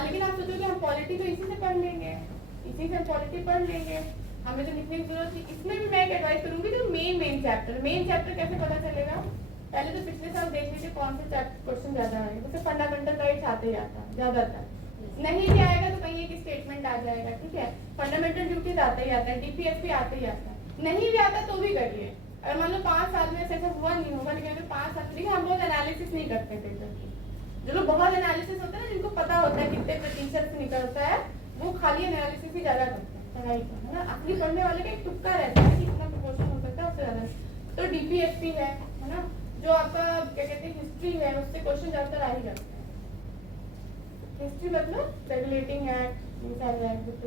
लेकिन आप सोचो कि हम पॉलिटी तो इसी से पढ़ लेंगे, इसी से पॉलिटी पढ़ लेंगे, हमें तो लिखने की जरूरत नहीं। इसमें भी मैं एक एडवाइस करूंगी जो मेन चैप्टर कैसे पता चलेगा, पहले तो पिछले साल देख लीजिए कौन से क्वेश्चन ज्यादा आए, जैसे फंडामेंटल राइट्स आते ही आता है ज्यादातर, नहीं भी आएगा तो कहीं एक स्टेटमेंट आ जाएगा, ठीक है, फंडामेंटल ड्यूटीज आता ही आता है, डीपीएसपी आते ही आता है, नहीं भी आता तो भी करिए। अगर मान लो 5 साल में ऐसा हुआ नहीं होगा, लेकिन अगर 5 साल में हम बहुत एनालिसिस नहीं करते पेपर की, जो लोग बहुत एनालिसिस होते हैं ना, जिनको पता होता है कितने प्रतिशत से निकलता है, वो खाली एनालिसिस ही ज्यादा करते हैं पढ़ाई का, है ना। असली पढ़ने वाले का एक तुक्का रहता है कि इतना प्रोपोर्शन हो सकता है उससे ज्यादा। तो डीपीएसपी है ना, जो आपका क्या कहते हैं हिस्ट्री है, उससे क्वेश्चन ज्यादातर आ ही जाते हैं। हिस्ट्री मतलब रेगुलेटिंग एक्ट,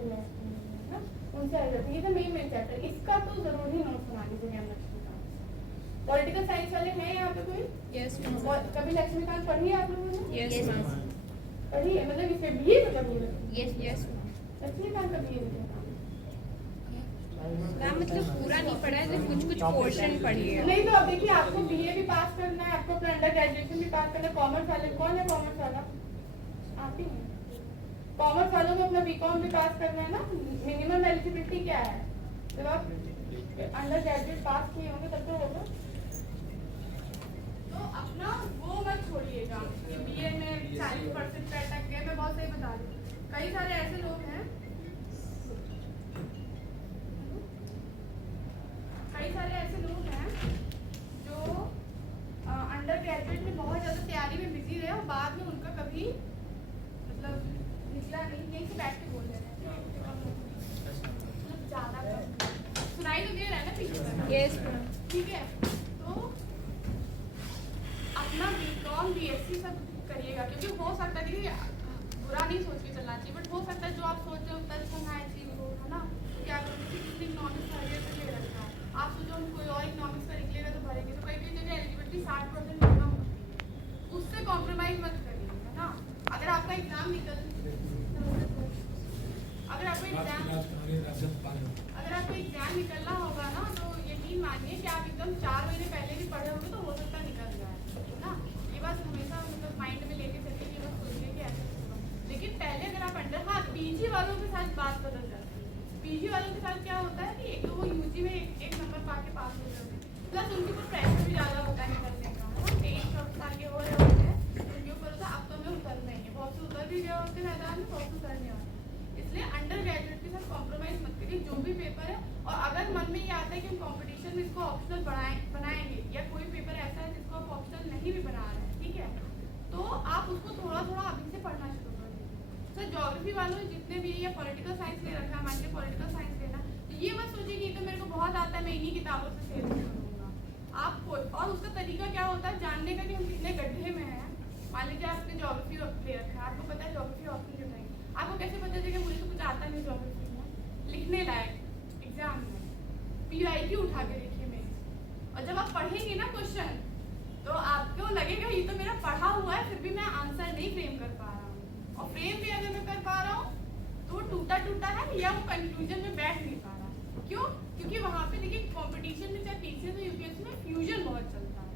ना, उनसे आ जाते हैं। ये तो मेन चैप्टर, इसका तो जरूर ही नोट्स बना लीजिए। पॉलिटिकल साइंस वाले हैं यहाँ पे कोई? Yes, ma'am. कभी लक्ष्मीकांत पढ़ी है आप लोगों ने? Yes, ma'am. पढ़ी है, मतलब इसे भी मतलब Yes, ma'am. लक्ष्मीकांत का भी मैम मतलब पूरा नहीं पढ़ा है, तो कुछ पोर्शन पढ़ी है। नहीं तो अब देखिए, आपको बीए भी पास करना है, आपको अपना अंडर ग्रेजुएशन भी पास करना है। कॉमर्स वाले कौन है? कॉमर्स वाला आप ही हैं। कॉमर्स वालों को अपना बीकॉम भी पास करना है ना। मिनिमम एलिजिबिलिटी क्या है? जब आप अंडर ग्रेजुएट पास किए होंगे तब तो होगा। तो अपना वो मत छोड़िएगा कि बीए में 40% पे अटक गए। मैं बहुत सही बता रही हूँ, कई सारे ऐसे लोग हैं, जो अंडर ग्रेजुएट में बहुत ज़्यादा तैयारी में बिजी रहे और बाद में उनका कभी मतलब निकला नहीं। यहीं से बैठ के बोल रहे हैं मतलब ज़्यादा सुनाई तो दे रहा है ना पीछे? Yes, ठीक है। तो अपना बीकॉम बीएससी सब करिएगा, क्योंकि हो सकता है कि बुरा नहीं सोच के चलना चाहिए, बट हो सकता है जो आप सोच रहे हो उतना अच्छा ना अचीव हो, है ना। क्योंकि आप किसी इकोनॉमिक्स का ले रखा है, आप सोचो हम कोई और इकोनॉमिक्स का निकलेगा तो भरेंगे, तो कई जगह एलिजिबिलिटी 60% मिनिमम होती है, उससे कॉम्प्रोमाइज मत करिए, है ना। अगर आपका एग्जाम निकलना होगा ना, तो यकीन मानिए कि आप एकदम 4 महीने पहले भी पढ़े होंगे तो हो सकता है निकल जाए, है ना। ये बात हमेशा मतलब माइंड में लेके चलिए, ये बात सोचिए कि ऐसा होगा। लेकिन पहले अगर आप पीजी वालों के साथ बात बदल जाती है। पीजी वालों के साथ क्या होता है कि एक तो वो यूजी में एक नंबर पा के पास हो जाते हैं, प्लस उनके ऊपर प्रेशर भी ज़्यादा होता है निकलने का, है ना। 23 साल के हो रहे होते हैं, उनके ऊपर होता है अब तो हमें उतरना ही है, बहुत से उतर भी गए होते हैं मैदान में, बहुत से उतरने वाले। इसलिए अंडर ग्रेजुएट के साथ कॉम्प्रोमाइज मत करिए, जो भी पेपर है। और अगर मन में ये आता है कि हम कॉम्पिटिशन में इसको ऑप्शनल बनाएंगे, या कोई पेपर ऐसा है जिसको आप ऑप्शनल नहीं भी बना रहे हैं, ठीक है, तो आप उसको थोड़ा थोड़ा अभी से पढ़ना शुरू कर दीजिए। सर ज्योग्राफी वालों जितने भी या पॉलिटिकल साइंस ले रखा है, मान लीजिए पॉलिटिकल साइंस लेना, तो ये मत सोचिए कि तो मेरे को बहुत आता है मैं इन्हीं किताबों से शेयर करूँगा आपको। और उसका तरीका क्या होता है जानने का कि हम कितने गड्ढे में हैं। मान लीजिए आपने ज्योग्राफी ले रखा है, आपको पता है ज्योग्राफी ऑप्शन जो रहेंगे, आपको कैसे पता चलेगा मुझे तो कुछ आता नहीं ज्योग्राफी में, लिखने लायक एग्जाम में पीआईक्यू उठा के लिखिए मेरे। और जब आप पढ़ेंगे ना क्वेश्चन, तो आपको लगेगा ये तो मेरा पढ़ा हुआ है, फिर भी मैं आंसर नहीं फ्रेम कर पा रहा हूँ। और फ्रेम भी अगर मैं कर पा रहा हूँ तो वो टूटा टूटा है या वो कंक्लूजन में बैठ नहीं पा रहा। क्यों? क्योंकि वहाँ पे देखिए कंपटीशन में चाहे पीसीएस या यूपीएससी में फ्यूजन बहुत चलता है,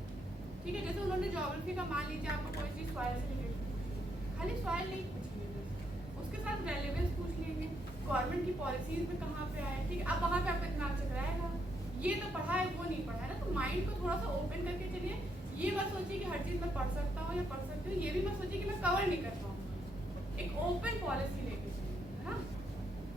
ठीक है। जैसे उन्होंने ज्योग्राफी का मान लीजिए आपको कोई चीज़ सॉइल से रिलेटेड, खाली सॉइल नहीं पूछेंगे, उसके साथ रेलेवेंस पूछ लेंगे, गवर्नमेंट की पॉलिसीज में कहाँ पे आए, ठीक है। अब वहाँ पे आपका दिमाग चकराएगा, ये तो पढ़ा है वो नहीं पढ़ा है ना, तो माइंड को थोड़ा सा ओपन करके चलिए। ये मत सोचिए कि हर चीज़ मैं पढ़ सकता हूँ या पढ़ सकती हूँ, ये भी मत सोचिए कि मैं कवर नहीं कर पाऊँगा। एक ओपन पॉलिसी लेके चलिए, है ना।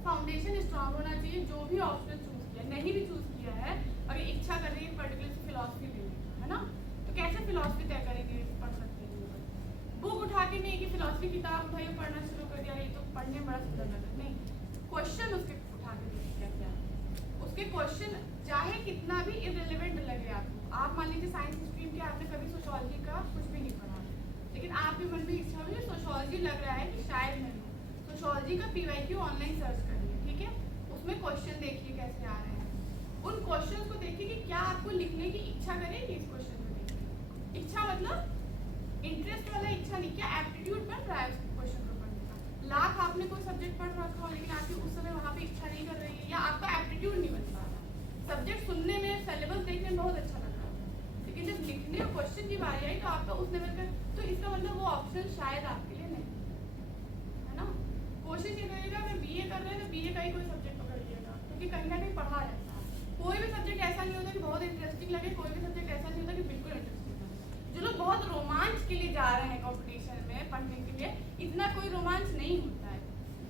फाउंडेशन स्ट्रांग होना चाहिए। जो भी ऑप्शन चूज किया, नहीं भी चूज किया है, अगर इच्छा कर रही है पर्टिकुलर फिलॉसफी लेने की, है ना, तो कैसे फिलॉसफी तय करेंगे, पढ़ सकते हैं। बुक उठा के नहीं कि फिलॉसफी किताब उठाई पढ़ना शुरू कर दिया, ये तो पढ़ने में बड़ा सुंदर लगा, नहीं, क्वेश्चन उसके उठा के देखिए क्या उसके क्वेश्चन, चाहे कितना भी इररिलेवेंट लगे आपको। आप मान लीजिए साइंस स्ट्रीम के, आपने कभी सोशियोलॉजी का कुछ भी नहीं पढ़ा, लेकिन आपके मन में इच्छा हुई सोशियोलॉजी लग रहा है कि शायद मैं सोशियोलॉजी का पीवाईक्यू ऑनलाइन सर्च करिए, ठीक है, उसमें क्वेश्चन देखिए कैसे आ रहे हैं। उन क्वेश्चंस को देखिए कि क्या आपको लिखने की इच्छा करेगी इस क्वेश्चन को देखिए। इच्छा मतलब इंटरेस्ट वाला इच्छा नहीं, क्या एप्टीट्यूड बन रहा है उस क्वेश्चन को पढ़ने का। लाख आपने कोई सब्जेक्ट पढ़ रखा हो लेकिन आपकी उस समय वहाँ पे इच्छा नहीं कर रही है, या आपका एप्टीट्यूड नहीं बन पा रहा। सब्जेक्ट सुनने में, सिलेबस देखने में बहुत अच्छा लग रहा है, लेकिन जब लिखने और क्वेश्चन की बारी आई तो आपका उस लेवल का, तो इसका मतलब वो ऑप्शन शायद आपके लिए नहीं, है ना। कोशिश ये करिएगा, अगर बीए कर रहे हैं तो बीए का ही कोई सब्जेक्ट पकड़ लीजिएगा, क्योंकि कहीं ना कहीं पढ़ा रहता है। कोई भी सब्जेक्ट ऐसा नहीं होता कि बहुत इंटरेस्टिंग लगे, कोई भी सब्जेक्ट ऐसा नहीं होता कि बिल्कुल इंटरेस्टिंग लगे। जो लोग बहुत रोमांच के लिए जा रहे हैं कंपटीशन में पढ़ने के लिए, इतना कोई रोमांच नहीं होता है।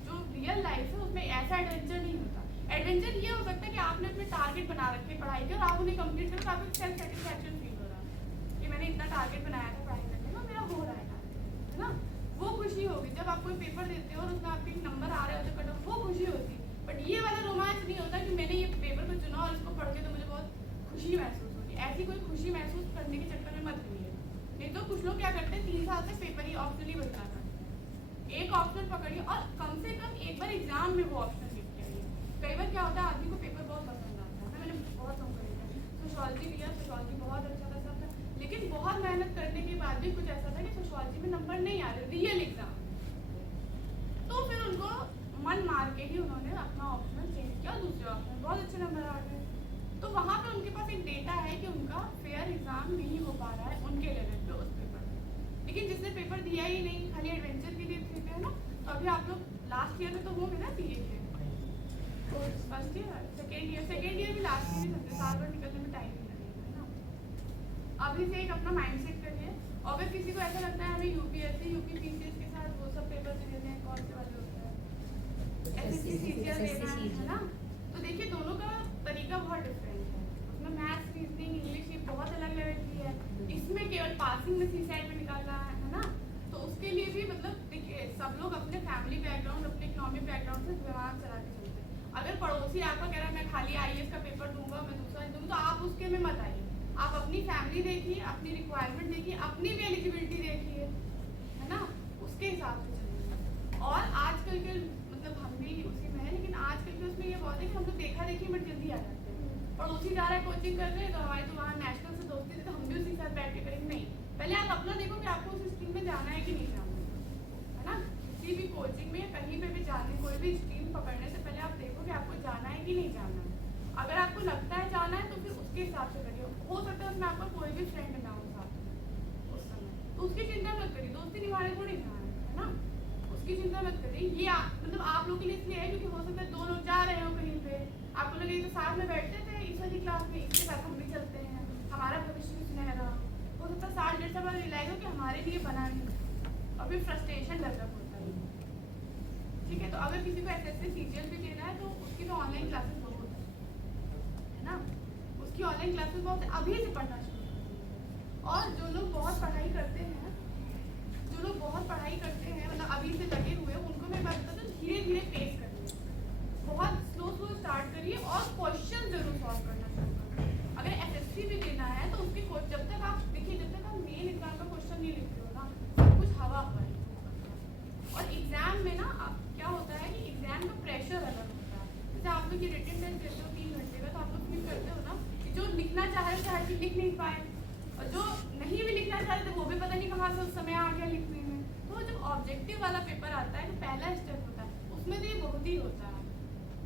जो रियल लाइफ है उसमें ऐसा एडवेंचर नहीं होता। एडवेंचर ये हो सकता है कि आपने अपने टारगेट बना रखे पढ़ाई के, और आप उन्हें कंप्लीट करो, आपको सेल्फ सेटिस्फैक्शन फील हो रहा है कि मैंने इतना टारगेट बनाया था पढ़ाई करने का, मेरा हो रहा है टारगेट, है ना। वो खुशी होगी जब आप कोई पेपर देते हो और उसमें आपके नंबर आ रहे होते कट ऑफ, वो खुशी होती है। बट ये वाला रोमांच नहीं होता कि मैंने ये पेपर को चुना और इसको पढ़ के तो मुझे बहुत खुशी महसूस होती। ऐसी कोई खुशी महसूस करने के चक्कर में मत रहिए। नहीं तो कुछ लोग क्या करते हैं, 3 साल से पेपर ही ऑप्शनली बदला करते हैं। एक ऑप्शन पकड़िए और कम से कम एक बार एग्जाम में वो ऑप्शन लिख के आइए। कई बार क्या होता है, आदमी को पेपर बहुत पसंद आता है। मैंने बहुत नौकरी किया, सोशियोलॉजी लिया, सोशियोलॉजी बहुत अच्छा था सब था, लेकिन बहुत मेहनत करने के बाद भी कुछ ऐसा था कि सोशियोलॉजी में नंबर नहीं आ रहे रियल एग्जाम, तो फिर उनको मन मार के ही उन्होंने अपना ऑप्शन चेंज किया, दूसरे ऑप्शन बहुत अच्छे नंबर आ गए। तो वहाँ पे उनके पास एक डेटा है कि उनका फेयर एग्जाम नहीं हो पा रहा है उनके लेवल पे उस पेपर में। लेकिन जिसने पेपर दिया ही नहीं, खाली एडवेंचर के लिए थे, है ना, तो अभी आप लोग लास्ट ईयर में तो होंगे ना बीए के, तो फर्स्ट ईयर सेकेंड ईयर भी लास्ट ईयर ही समझे, साल भर निकलने में टाइम नहीं लगेगा, है ना। अभी से एक अपना माइंड सेट करिए। और अगर किसी को ऐसा लगता है हमें यूपीएससी यूपी पीसीएस के साथ वो सब पेपर देने हैं, कौन से वाले होते हैं, एसएससी सीजीएल देना है ना, तो देखिए दोनों का तरीका बहुत डिफरेंट है। उसमें मैथ्स, रीजनिंग, इंग्लिश ये बहुत अलग लेवल की है। इसमें केवल पासिंग में सीसाइड में निकालना है ना, तो उसके लिए भी मतलब देखिए सब लोग अपने फैमिली बैकग्राउंड, अपने इकोनॉमिक बैकग्राउंड से दिमाग चला के चलते हैं। अगर पड़ोसी आपका कह रहा है मैं खाली आईएएस का पेपर दूंगा, मैं दूसरा नहीं दूंगा, तो आप उसके में मत आइए। आप अपनी फैमिली देखिए, अपनी रिक्वायरमेंट देखिए, अपनी भी एलिजिबिलिटी देखिए, है ना, उसके हिसाब से चलिए। और आजकल के मतलब हम भी उसी में है, लेकिन आजकल के उसमें ये बहुत है कि हम लोग देखा देखी बट जल्दी आ जाते हैं। पड़ोसी जा रहा है कोचिंग कर रहे हैं तो हमारे तो वहाँ नेशनल से दोस्ती थी तो हम भी उसी के साथ बैठ के करेंगे, नहीं, पहले आप अपना देखो कि आपको उस स्ट्रीम में जाना है कि नहीं जाना है ना। किसी भी कोचिंग में कहीं पे भी जाने, कोई भी स्ट्रीम पकड़ने से पहले आप देखो कि आपको जाना है कि नहीं जाना है। अगर आपको लगता है जाना है तो फिर उसके हिसाब से करिए। हो सकता है उसमें आपका कोई भी फ्रेंड ना हो साथ उस समय, तो उसकी चिंता मत करिए, दोस्ती निभाने थोड़ी जाना है ना, उसकी चिंता मत करिए। ये मतलब आप लोग के लिए इसलिए है क्योंकि हो सकता है 2 लोग जा रहे हो कहीं पे, आपको लगे तो साथ में बैठते थे इस वाली क्लास में, इसके साथ हम भी चलते हैं, हमारा भविष्य भी सुनहरा। हो सकता है 60-1.5 साल बाद रियलाइज हो कि हमारे लिए बना नहीं, और फिर फ्रस्ट्रेशन डेवलप होता है, ठीक है। तो अगर किसी को एसएससी सीजीएल भी देना है तो उसकी तो ऑनलाइन क्लासेस बहुत है ना, उसकी ऑनलाइन क्लासेस बहुत है, अभी से पढ़ना शुरू करिए। और जो लोग बहुत पढ़ाई करते हैं, मतलब अभी से लगे हुए, उनको मैं बात बता दूं, धीरे धीरे पेस करिए, बहुत स्लो स्टार्ट करिए और क्वेश्चन जरूर सॉल्व करना शुरू करिए। अगर एसएससी भी देना है तो उसके जब तक आप देखिए, जब तक आप मेन एग्जाम का क्वेश्चन नहीं लिखते हो ना, सब कुछ हवा पर। और एग्जाम में ना क्या होता है कि एग्जाम का प्रेशर अलग होता है। जैसे आप लोग ये रिटन टेस्ट देते हो 3 घंटे का, तो आप लोग फील करते हो ना कि जो लिखना चाह रहे थे हर चीज लिख नहीं पाए, और जो नहीं भी लिखना चाह रहे थे वो भी पता नहीं कहाँ से उस समय आ गया लिखने में। तो जब ऑब्जेक्टिव वाला पेपर आता है तो पहला स्टेप होता है, उसमें तो ये बहुत ही होता है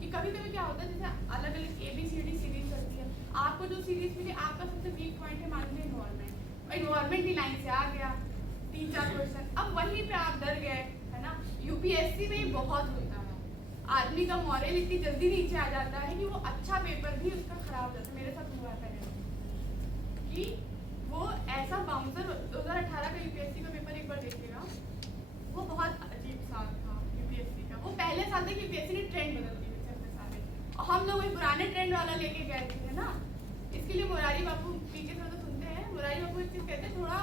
कि कभी कभी क्या होता है, जैसे अलग अलग ABCD सीरीज चलती है, आपको जो सीरीज मिली आपका सबसे वीक पॉइंट है मान लीजिए इन्वायरमेंट ही लाइन से आ गया 3-4 क्वेश्चन, अब वहीं पे आप डर गए, है ना। यूपीएससी में ये बहुत होता है, आदमी का मॉरल इतनी जल्दी नीचे आ जाता है कि वो अच्छा पेपर भी उसका खराब हो जाता है। मेरे साथ हुआ था कि वो ऐसा बाउंसर 2018 का यूपीएससी का पेपर एक बार देखिएगा, वो बहुत अजीब सा था यूपीएससी का। वो पहले साल तक यूपीएससी ने ट्रेंड बदल दिए थे सारे, और हम लोग वही पुराने ट्रेंड वाला लेके गए थे, है ना। इसके लिए मुरारी बापू पीछे थोड़ा तो सुनते हैं, मुरारी बापू एक चीज कहते हैं, थोड़ा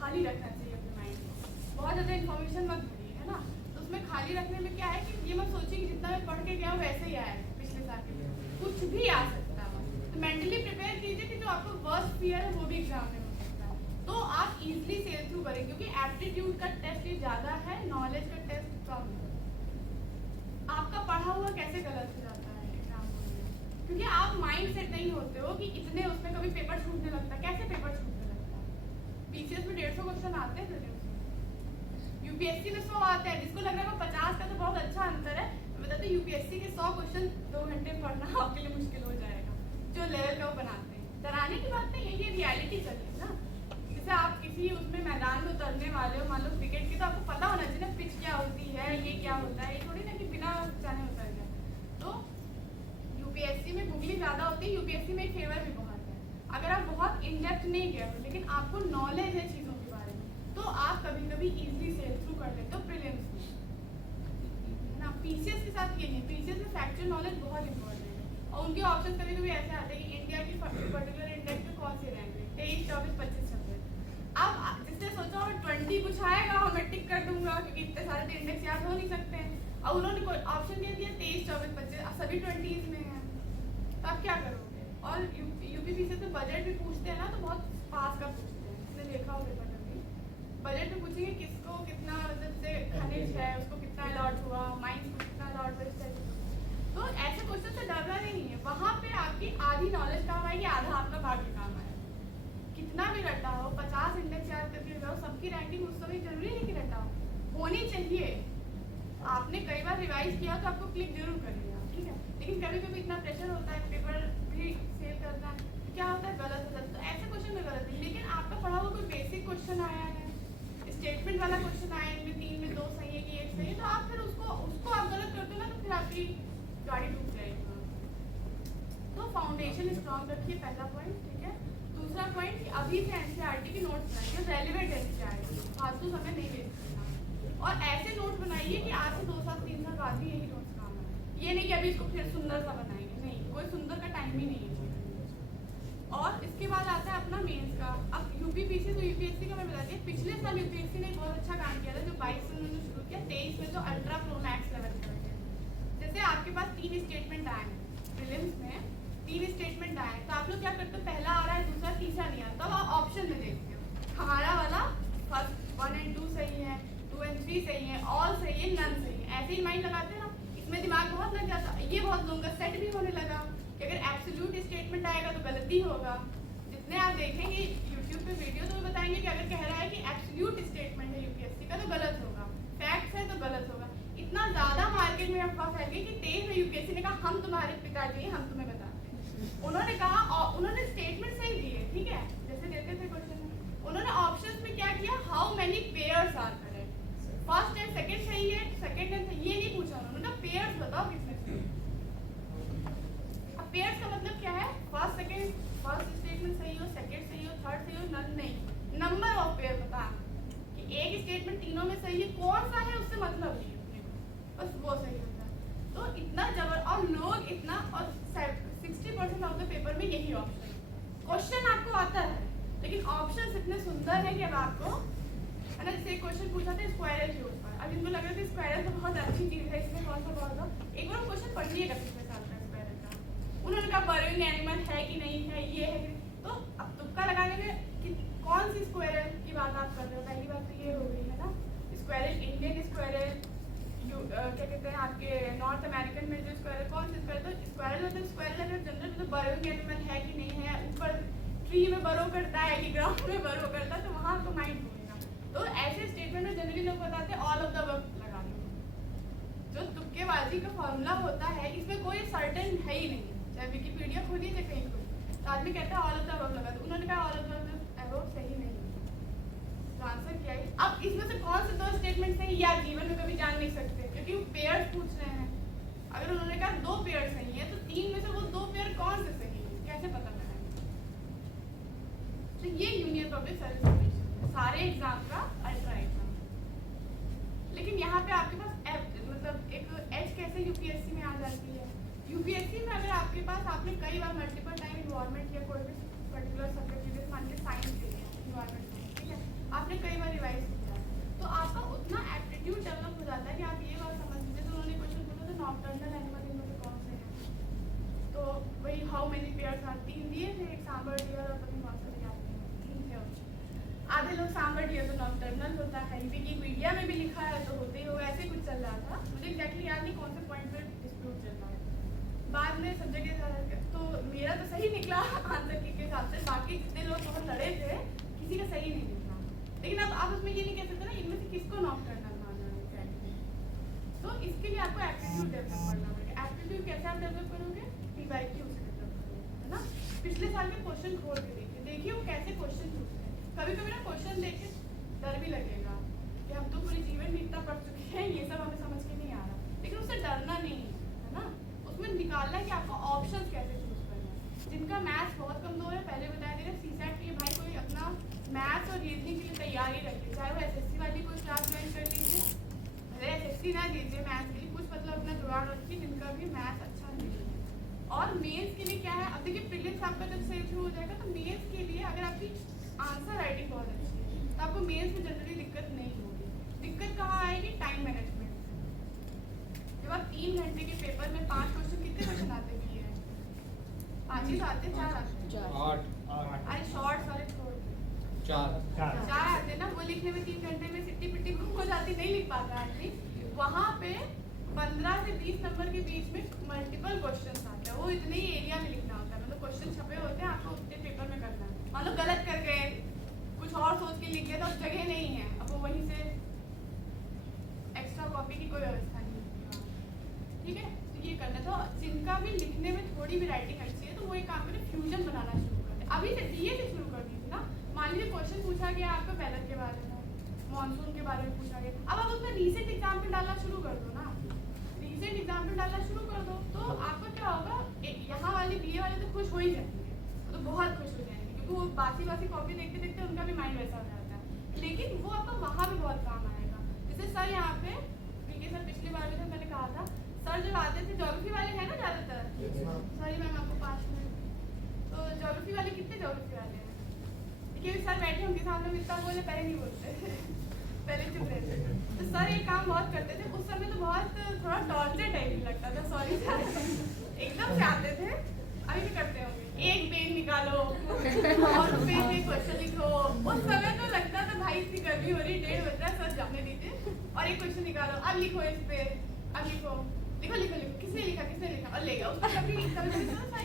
खाली रखना चाहिए अपने माइंड को, बहुत ज़्यादा इन्फॉर्मेशन मत भरिए, है ना। तो उसमें खाली रखने में क्या है कि ये मत सोचिए कि जितना मैं पढ़ के गया हूँ वैसे ही आया है पिछले साल के लिए, कुछ भी आ सकता है। तो मेंटली प्रिपेयर कीजिए कि जो आपको वर्स्ट फियर है वो भी एग्जाम में हो सकता है, तो आप इजीली सेल थ्रू करें, क्योंकि एप्टीट्यूड का टेस्ट ये ज़्यादा है, नॉलेज का टेस्ट कम है। आपका पढ़ा हुआ कैसे गलत हो जाता है एग्जाम में, क्योंकि आप माइंड सेट नहीं होते हो कि इतने उसमें कभी पेपर छूटने लगता है। कैसे पेपर छूटने लगता है? पीसीएस में 150 क्वेश्चन आते हैं प्रीलिम्स में, यूपीएससी में 100 आते हैं। जिसको लग रहा है 50 का तो बहुत अच्छा अंतर है, मैं बताती हूँ यूपीएससी के 100 क्वेश्चन 2 घंटे में पढ़ना आपके लिए मुश्किल हो जाएगा, जो लेवल का वो बनाते हैं। डराने की बात नहीं है, ये रियलिटी चल रही है ना। जैसे आप किसी उसमें मैदान में उतरने वाले हो, मान लो क्रिकेट की, तो आपको पता होना चाहिए ना पिच क्या होती है, ये क्या होता है, ये थोड़ी ना कि बिना जाने उतर गया। तो यूपीएससी में गूगली ज़्यादा होती है, यूपीएससी में फेवर भी बहुत है। अगर आप बहुत इन डेप्थ नहीं गए हो लेकिन आपको नॉलेज है चीज़ों के बारे में, तो आप कभी कभी इजीली सेल थ्रू कर लेते हो प्रीलिम्स में ना। पीसीएस के साथ ये नहीं, पीसीएस में फैक्चुअल नॉलेज बहुत इंपॉर्टेंट है, और उनके ऑप्शन कभी कभी ऐसे आते हैं कि इंडिया की पर्टिकुलर इंडेक्स में कौन सी रैंक है, 23, 24, 25, 26। अब जिसने सोचा 20 कुछ आएगा मैं टिक कर दूंगा, क्योंकि इतने सारे तो इंडेक्स याद हो नहीं सकते हैं, और उन्होंने कोई ऑप्शन दे दिया 23, 24, 25, अब सभी 20s में हैं, तो आप क्या करोगे? और यूपीपीसी से बजट भी पूछते हैं ना, तो बहुत पास का पूछते हैं, इसने देखा हो पेपर कभी, बजट में पूछेंगे किसको कितना, जैसे खनिज है उसको कितना अलॉट हुआ, माइंस को कितना अलॉट हुआ, तो ऐसे क्वेश्चन से डरना नहीं है। वहाँ पे आपकी आधी नॉलेज काम आएगी, आधा आपका भाग्य काम आएगा। कितना भी रटा हो, 50 इंडेक्स याद करके जाओ, सबकी रैंकिंग उस समय जरूरी नहीं कि रटा हो, होनी चाहिए। आपने कई बार रिवाइज किया तो आपको क्लिक जरूर करिएगा, ठीक है। लेकिन कभी कभी इतना प्रेशर होता है, पेपर भी सेल करना है, क्या होता है गलत हो जाता है, तो ऐसे क्वेश्चन में गलत नहीं। लेकिन आपका पढ़ा हुआ कोई बेसिक क्वेश्चन आया है, स्टेटमेंट वाला क्वेश्चन आया, इनमें 3 में 2 सही है कि 1 सही है, तो आप फिर उसको आप गलत करते हो ना, तो फिर आपकी गाड़ी डूब जाएगी। तो फाउंडेशन स्ट्रॉन्ग रखिए, पहला पॉइंट, ठीक है। दूसरा पॉइंट कि अभी से एनसीईआरटी की नोट्स बनाइए, रेलिवेंट एनसीईआरटी, फालतू समय नहीं वेस्ट करना, और ऐसे नोट बनाइए कि आज से 2 साल 3 साल बाद भी यही नोट्स काम आए। ये नहीं कि अभी इसको फिर सुंदर सा बनाएंगे, नहीं, कोई सुंदर का टाइम ही नहीं है। और इसके बाद आता है अपना मेंस का। अब यूपीपीसी तो यूपीएससी का मैं बताती हूँ, पिछले साल यूपीएससी ने बहुत अच्छा काम किया था, जो 22 में उन्होंने शुरू किया, 23 में तो अल्ट्रा प्रो मैक्स लेवल कर दिया। जैसे आपके पास 3 स्टेटमेंट आए प्रीलिम्स में, 3 स्टेटमेंट आए, तो आप लोग क्या करते हो, पहला आ रहा है, दूसरा, तीसरा नहीं आता, तो आप ऑप्शन में देखते हो, हमारा वाला फर्स्ट 1 and 2 सही है, 2 and 3 सही है, ऑल सही है, नन सही है, ऐसे ही माइंड लगाते हैं ना। इसमें दिमाग बहुत लग जाता है, ये बहुत लोगों का सेट भी होने लगा कि अगर एब्सोल्यूट स्टेटमेंट आएगा तो गलती होगा। जितने आप देखेंगे यूट्यूब पे वीडियो, तो वो बताएंगे कि अगर कह रहा है कि एब्सोल्यूट स्टेटमेंट है यूपीएससी का तो गलत होगा, फैक्ट्स है तो गलत होगा। इतना ज़्यादा मार्केट में अफवाह फैल गई कि 23 में यूपीएससी ने कहा हम तुम्हारे पिताजी हैं, हम तुम्हें बताते हैं। उन्होंने कहा, और उन्होंने स्टेटमेंट सही दिए, ठीक है, जैसे देते थे क्वेश्चन में, उन्होंने ऑप्शंस में क्या किया, how many pairs are correct, first and second सही है, सेकंड एंड ये नहीं पूछा उन्होंने, पेयर्स बताओ किसने सही। अब पेयर्स का मतलब क्या है, फर्स्ट स्टेटमेंट सही हो, सेकंड सही हो, थर्ड सही हो, नन नहीं, नंबर ऑफ पेयर बता कि एक स्टेटमेंट तीनों में सही है, कौन सा है उससे मतलब नहीं है, बस वो सही होता है। तो इतना जबर, और लोग इतना, और 60% ऑफ द पेपर में यही ऑप्शन, क्वेश्चन आपको आता है लेकिन ऑप्शंस इतने सुंदर है कि अब आपको, है ना, जैसे एक क्वेश्चन पूछा था स्क्वायरल के ऊपर, अब इनको लग रहा था स्क्वायरल तो बहुत अच्छी चीज़ है, इसमें कौन सा बहुत हो, एक बार क्वेश्चन पढ़िएगा पिछले साल का स्क्वायरल का, उन्होंने कहा बर्विंग एनिमल है कि नहीं है, ये है कि, तो अब तुक्का लगाने में कि कौन सी स्क्वायरल की बात आप कर रहे हो, पहली बात तो ये हो गई है ना। स्क्वायरल, इंडियन स्क्वायरल, क्या कहते हैं आपके नॉर्थ अमेरिकन में जो स्क्वायरल, कौन सी स्क्वायरल, तो स्क्वायरल मतलब स्क्वायरल अगर जनरल मतलब बर्विंग एनिमल है कि नहीं है, ऊपर ट्री में बरो करता है कि ग्राउंड में बरो करता है, तो वहाँ आपको माइंड घूमेगा। तो ऐसे स्टेटमेंट में जनरली लोग बताते हैं ऑल ऑफ द अबव लगा दो, जो तुक्केबाजी का फॉर्मूला होता है, इसमें कोई सर्टेन है ही नहीं, चाहे विकिपीडिया खोलिए चाहे कहीं खोलिए। तो आदमी कहता है ऑल ऑफ द अबव लगा, तो उन्होंने कहा ऑल ऑफ द अबव सही नहीं है, तो आंसर क्या है? अब इसमें से कौन से दो स्टेटमेंट सही या जीवन में कभी जान नहीं सकते, क्योंकि वो पेयर्स पूछ रहे हैं। अगर उन्होंने कहा 2 पेयर सही है, तो 3 में से वो 2 पेयर कौन से सही है, कैसे पता लगाएंगे? तो ये यूनियन पब्लिक सर्विस कमीशन है, सारे एग्जाम का अल्ट्रा एग्जाम। लेकिन यहाँ पे आपके पास मतलब एक एच कैसे यूपीएससी में आ जाती है? यूपीएससी में अगर आपके पास आपने कई बार मल्टीपल टाइम इन्वायरमेंट या कोई भी पर्टिकुलर सब्जेक्ट जैसे मान लीजिए साइंस के लिए इन्वायरमेंट, ठीक है, आपने कई बार रिवाइज किया, तो आपका उतना एप्टीट्यूड डेवलप हो जाता है कि आप ये बात समझ लीजिए। तो उन्होंने क्वेश्चन पूछा था नॉकटर्नल एनिमल इनमें से कौन से हैं, तो वही हाउ मेनी पेयर्स आर, 3 दिए थे, एक सांबर डियर और पता नहीं कौन सा याद नहीं, 3 थे। आधे लोग सांबर डियर तो नॉकटर्नल होता है, विकिपीडिया में भी लिखा है तो होते ही होगा, ऐसे कुछ चल रहा था, मुझे एग्जैक्टली याद नहीं कौन से पॉइंट पर डिस्प्यूट चल रहा है। बाद में सब्जेक्ट के साथ तो मेरा तो सही निकला आंसर के हिसाब से, बाकी जितने लोग बहुत लड़े थे किसी का सही नहीं निकला। लेकिन अब आप उसमें ये नहीं कह सकते ना इनमें से किसको नॉकटर्नल माना है एग्जैक्टली। तो इसके लिए आपको एप्टीट्यूड डेवलप करना पड़ेगा। एप्टीट्यूड कैसे आप डेवलप करोगे? पीवाईक्यू से डेवलप करोगे, है ना। पिछले साल के क्वेश्चन खोल के देखिए वो कैसे क्वेश्चन पूछते हैं। कभी कभी ना क्वेश्चन देख के डर भी लगेगा कि हम तो पूरे जीवन में इतना पढ़ चुके हैं, ये सब हमें समझ के नहीं आ रहा, लेकिन उससे डरना नहीं है ना। उसमें निकालना है कि आपको ऑप्शंस कैसे चूज करना है। जिनका मैथ्स बहुत कमजोर है, पहले बताया दे रहा सीसैट के लिए भाई कोई अपना मैथ्स और रीजनिंग के लिए तैयारी रखिए, चाहे वो एसएससी वाली कोई क्लास ज्वाइन कर लीजिए, अरे एसएससी ना दीजिए मैथ्स के लिए, कुछ मतलब अपना जुगाड़ रखिए जिनका भी मैथ्स अच्छा नहीं है। और मेंस के लिए क्या है, अब देखिए प्रीलिम्स आपका जब से शुरू हो जाएगा तो मेंस के लिए अगर आपकी आंसर राइटिंग बहुत अच्छी है तो आपको मेंस में जनरली दिक्कत नहीं होगी। दिक्कत कहाँ आएगी? Time management. जब आप 3 घंटे के पेपर में 5 क्वेश्चन, कितने क्वेश्चन आते भी है? 5 ही तो आते, 4 आते, 8 अरे शॉर्ट्स वाले छोड़ के 4 आते ना, वो लिखने में 3 घंटे में सिट्टी पिट्टी गुम हो जाती, नहीं लिख पाता आदमी। वहाँ पे 15 से 20 नंबर के बीच में मल्टीपल क्वेश्चन आते हैं, वो इतने ही एरिया में लिखना होता है, मतलब क्वेश्चन छपे होते हैं, आपको उतने पेपर में करना है। मान लो गलत कर गए, कुछ और सोच के लिख गए तो अब जगह नहीं है, अब वो वहीं से एक्स्ट्रा कॉपी की कोई व्यवस्था नहीं है, ठीक है। तो ये करना, तो जिनका भी लिखने में थोड़ी भी राइटिंग अच्छी है तो वो एक काम करें, फ्यूजन बनाना शुरू कर दे। अभी से डीए से शुरू कर दीजिए ना। मान लीजिए क्वेश्चन पूछा गया आपको वेदर के बारे में, मॉनसून के बारे में पूछा गया, अब आप उसमें रीसेंट एग्जाम्पल डालना शुरू कर दो ना, रीसेंट एग्जाम्पल डालना शुरू कर दो, तो आपका क्या होगा, यहाँ वाले बीए वाले तो खुश हो ही जाएंगे, तो बहुत खुश हो जाएंगे, क्योंकि वो बासी कॉपी देखते देखते उनका भी माइंड वैसा हो जाता है। लेकिन वो आपका वहाँ भी बहुत काम आएगा। जैसे सर यहाँ पे पीके सर पिछली बार में मैंने कहा था, सर जब आते थे, ज्योग्राफी वाले हैं ना ज़्यादातर, सॉरी मैम आपको 5 मिनट, तो ज्योग्राफी वाले कितने ज्योग्राफी वाले हैं? देखिए सर बैठे उनके सामने में इतना बोले, पहले नहीं बोलते पहले चुप रहते थे। तो सर ये काम बहुत करते थे, उस समय तो बहुत थोड़ा टॉर्चर टाइप लगता था, सॉरी सर एकदम से आते थे, अभी भी करते होंगे, एक पेन निकालो और पेन में क्वेश्चन लिखो। उस समय तो लगता था भाई इतनी गर्मी हो रही, 1:30 बज रहा है, सर जाने दीजिए, और एक क्वेश्चन निकालो, अब लिखो इस पे, अब लिखो लिखो लिखो लिखो, किसने लिखा और ले गया। उसको कभी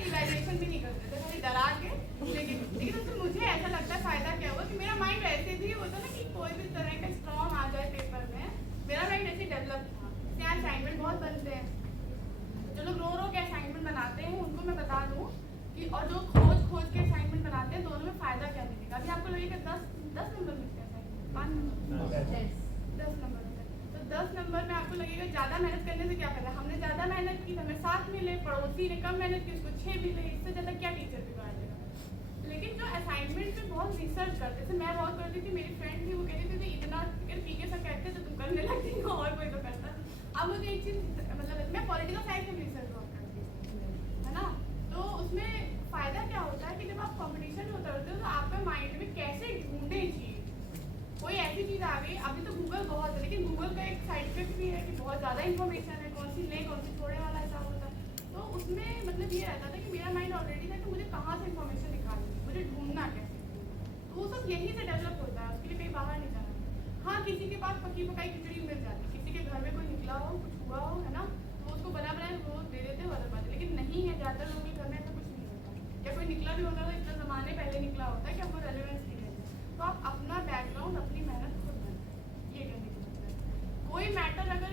इवैल्यूएशन भी नहीं करते थे, खाली डरा के। लेकिन उससे मुझे ऐसा लगता है फायदा क्या हुआ कि मेरा माइंड ऐसे भी होता ना कि कोई भी तरह का स्ट्रॉन्ग आ जाए पेपर में, मेरा माइंड ऐसे डेवलप था। यहाँ असाइनमेंट बहुत बनते हैं, जो लोग रो के असाइनमेंट बनाते हैं उनको मैं बता दूँ कि, और जो खोज के असाइनमेंट बनाते हैं, दोनों में फायदा क्या मिलेगा। अभी आपको लगेगा 10 नंबर मिलते हैं असाइनमेंट, 5 नंबर, 10 नंबर, तो 10 नंबर में आपको लगेगा ज़्यादा मेहनत करने से क्या फायदा, हमने ज़्यादा मेहनत की, हमें 7 मिले, पड़ोसी ने कम मेहनत की, उसको 6 मिले, इससे ज़्यादा क्या टीचर बिगाड़ देगा। लेकिन जो असाइनमेंट में बहुत रिसर्च करते थे, मैं बहुत करती थी, मेरी फ्रेंड थी वो कहती थी इतना पीके सर कहते तो तुम करने लगती हो, और कोई तो करता। अब मुझे एक चीज़ मतलब, मैं पॉलिटिकल साइंस में रिसर्च बहुत करती हूँ, है ना, तो उसमें फ़ायदा क्या होता है कि जब आप कॉम्पिटिशन में उतरते हो तो आपके माइंड में कैसे ढूंढे चीज़, कोई ऐसी चीज़ आ गई। अभी तो गूगल बहुत है, लेकिन गूगल का एक साइड इफेक्ट भी है कि बहुत ज़्यादा इन्फॉर्मेशन है, कौन सी ले कौन सी छोड़ने वाला हिसाब होता है। तो उसमें मतलब ये रहता था कि मेरा माइंड ऑलरेडी था कि मुझे कहाँ से इन्फॉर्मेशन निकालनी है, मुझे ढूंढना कैसे, तो वो सब यहीं से डेवलप होता है, उसके लिए कहीं बाहर नहीं जाना। हाँ, किसी के पास पकी पकाई खिचड़ी मिल जाती, किसी के घर में कोई निकला हो, कुछ हुआ हो, है ना, तो उसको बना बनाए वो दे देते हो, अलग बात है। लेकिन नहीं है, ज़्यादातर लोगों के घर में ऐसा कुछ नहीं होता, या कोई निकला भी होता है इतना ज़माने पहले निकला होता है कि आपको रेलिवेंस नहीं रहती। तो आप अपना बैकग्राउंड, अपनी मेहनत खुद बनाए, ये करने की जरूरत है। कोई मैटर अगर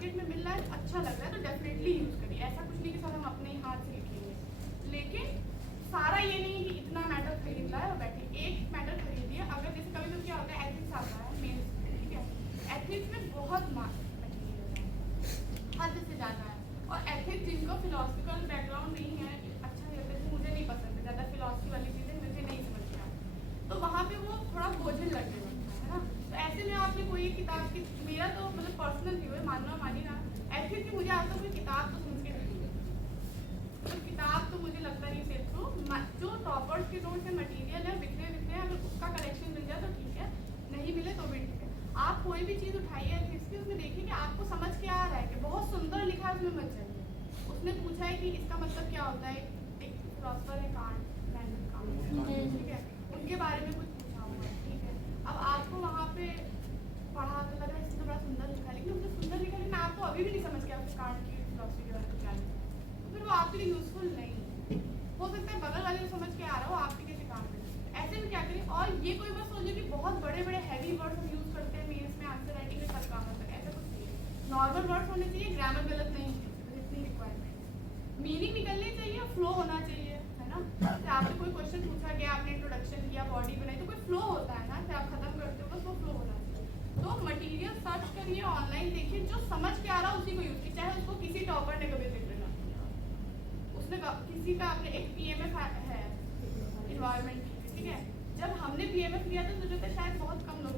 मार्केट में मिल रहा है, अच्छा लग रहा है तो डेफिनेटली यूज करिए। ऐसा कुछ नहीं कि सर हम अपने ही हाथ से लिखेंगे, लेकिन सारा ये नहीं कि इतना मैटर खरीद रहा है और बैठे, एक मैटर खरीदिए। अगर जैसे कभी कभी क्या होता है, एथिक्स आता है मेन, ठीक है, एथिक्स में बहुत मटेरियल है, हद से ज़्यादा है। और एथिक्स जिनको फिलोसफिकल बैकग्राउंड नहीं है, अच्छा जैसे मुझे नहीं पसंद है ज़्यादा फिलोसफी वाली चीज़ें, मुझे नहीं समझ में आती, तो वहाँ पे वो थोड़ा बोझिल लगने लगता है ना। तो ऐसे में आपने कोई एक किताब की, मेरा तो मतलब पर्सनल व्यू है, मानना मानी ना, एथिक्स की मुझे आज तक कोई किताब तो समझ के नहीं है, तो किताब तो मुझे लगता नहीं सिर्फ तो जो टॉपर्स के नोट्स है मटेरियल है बिखरे बिखरे, अगर उसका कलेक्शन मिल जाए तो ठीक है, नहीं मिले तो भी ठीक है। आप कोई भी चीज़ उठाइए एथिक्स की, उसमें देखिए कि आपको समझ क्या आ रहा है, कि बहुत सुंदर लिखा है उसमें मत जाइए। उसने पूछा है कि इसका मतलब क्या होता है, एक फिलोसफर है कांट, ठीक है, उनके बारे में कुछ पूछा हुआ है, ठीक है। अब आपको वहाँ पे पढ़ा तो लगा इसने बड़ा सुंदर लिखा, लेकिन उसने सुंदर लिखा, लेकिन आपको अभी भी नहीं समझ के आपको कांट की फिलोसफी के बारे में क्या लिखा है, तो फिर वो आपके लिए यूजफुल नहीं हो सकता है। बगल वाले को समझ के आ रहा हो, आपके कैसे काम करें, ऐसे में क्या करें। और ये कोई बस सोचे कि बहुत बड़े बड़े हैवी वर्ड्स हम यूज करते हैं मेंस में, आंसर राइटिंग में सब काम होता है, ऐसा कुछ नहीं है। नॉर्मल वर्ड्स होने चाहिए, ग्रामर गलत नहीं है, इतनी रिक्वायरमेंट, मीनिंग निकलनी चाहिए, फ्लो होना चाहिए, है ना। जैसे आपने कोई क्वेश्चन पूछा गया, आपने इंट्रोडक्शन किया, बॉडी बनाई, तो कोई फ्लो होता है ना, फिर आप खत्म करते हो, बस वो फ्लो होना चाहिए। तो मटेरियल सर्च करिए, ऑनलाइन देखिए, जो समझ के आ रहा है उसी को यूज कीजिए, चाहे उसको किसी टॉपर ने कभी जिक्र ना किया, उसने किसी का अपने एक पीएमएफ है इन्वायरमेंट की, ठीक है, जब हमने पीएमएफ लिया था तो जो था शायद बहुत कम लोग,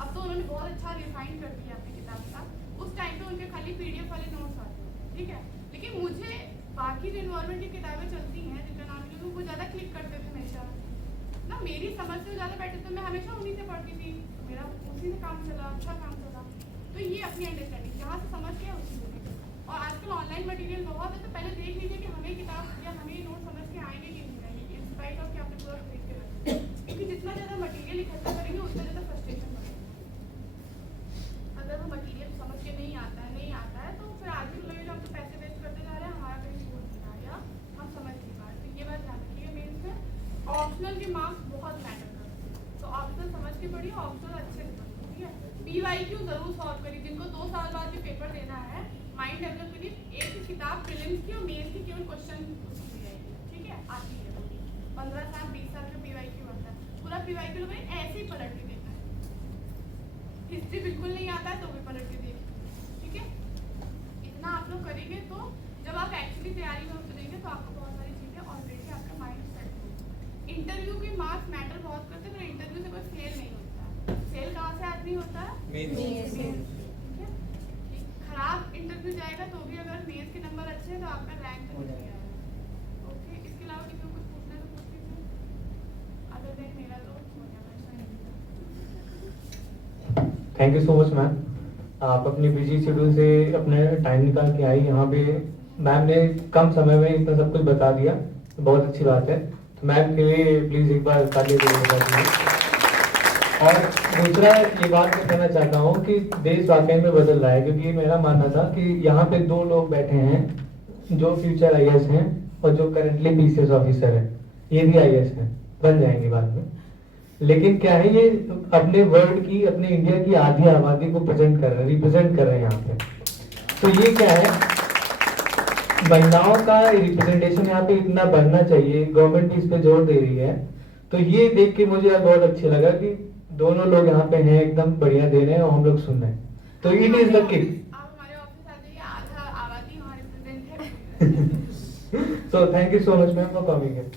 अब तो उन्होंने बहुत अच्छा रिफाइन कर दिया अपनी किताब का। उस टाइम पे उनके खाली पीडीएफ वाले नोट्स आते थे, ठीक है, लेकिन मुझे बाकी जो इन्वायरमेंट की किताबें चलती हैं जिनका नाम नहीं लूँ, वो ज़्यादा क्लिक करते थे हमेशा ना, मेरी समझ से ज़्यादा बैठे थे, मैं हमेशा उन्हीं से पढ़ती थी, मेरा उसी से काम चला, अच्छा काम चला। तो ये अपनी अंडरस्टैंडिंग जहाँ से समझ गया उसी से। और आजकल ऑनलाइन मटेरियल बहुत है, तो पहले देख लीजिए कि हमें किताब या हमें नोट समझ के आएंगे कि नहीं आएंगे, इंस्पाइट ऑफ कि आपने पूरा खरीद के रखा, क्योंकि जितना ज़्यादा मटेरियल इकट्ठा करेंगे उतना ज़्यादा फ्रस्ट्रेशन बढ़ेगा। अगर वो मटेरियल समझ के नहीं आता है तो फिर आदमी को लगेगा हम तो पैसे वेस्ट करते जा रहे हैं, हमारा कहीं स्कोर नहीं आ रहा, हम समझ नहीं पा रहे। तो ये बात ध्यान रखिएगा। मेंस में ऑप्शनल के मार्क्स बहुत मैटर करते हैं, तो ऑप्शनल समझ के पढ़िए, ऑप्शनल अच्छे से पढ़िए, ठीक है। PYQ जरूर सॉल्व करिए, जिनको 2 साल बाद भी पेपर देना है, माइंड डेवलप करिए। एक ही किताब प्रीलिम्स की और मेंस की केवल क्वेश्चन पूछी जाएगी, ठीक है, आती है 15 साल 20 साल का PYQ आता है, पूरा PYQ लोग ऐसे ही पलट के देना है। हिस्ट्री बिल्कुल नहीं आता है तो भी पलट के देखिए, ठीक है। इतना आप लोग करेंगे तो जब आप एक्चुअली तैयारी में उतरेंगे तो आपको बहुत सारी चीज़ें ऑलरेडी आपका माइंड सेट होगा। इंटरव्यू के मार्क्स मैटर बहुत करते हैं, पर इंटरव्यू से कोई फेल नहीं होता है। फेल कहाँ से आदमी होता है, मेंस। खराब इंटरव्यू जाएगा तो भी अगर मेंस के नंबर अच्छे हैं तो आपका रैंक हो जाएगा, ओके। इसके अलावा किसी को कुछ पूछना है तो पूछ लीजिए, अदर देन मेरा तो हो जाएगा। Thank you so much ma'am, आप अपनी बिजी शेड्यूल से अपने टाइम निकाल के आई यहाँ पे। मैम ने कम समय में इतना सब कुछ बता दिया, तो बहुत अच्छी बात है। तो मैम के लिए प्लीज एक बार ताली दीजिए। और दूसरा ये बात मैं कहना चाहता हूँ कि देश वाकई में बदल रहा है, क्योंकि मेरा मानना था कि यहाँ पे 2 लोग बैठे हैं जो फ्यूचर IAS हैं और जो करंटली PCS ऑफिसर हैं, ये भी IAS हैं, बन जाएंगे बाद में। लेकिन क्या है, ये अपने वर्ल्ड की, अपने इंडिया की आधी आबादी को रिप्रेजेंट कर रहे हैं यहाँ पे। तो ये क्या है, महिलाओं का रिप्रेजेंटेशन यहाँ पे इतना बढ़ना चाहिए, गवर्नमेंट भी इस पे जोर दे रही है। तो ये देख के मुझे बहुत अच्छा लगा कि दोनों लोग यहाँ पे हैं, एकदम बढ़िया दे रहे हैं और हम लोग सुन रहे हैं। तो इट इज द किक। आप हमारे ऑफिस आ जाइए, आधा आबादी वहाँ रिप्रेजेंट है। So thank you so much ma'am for coming here.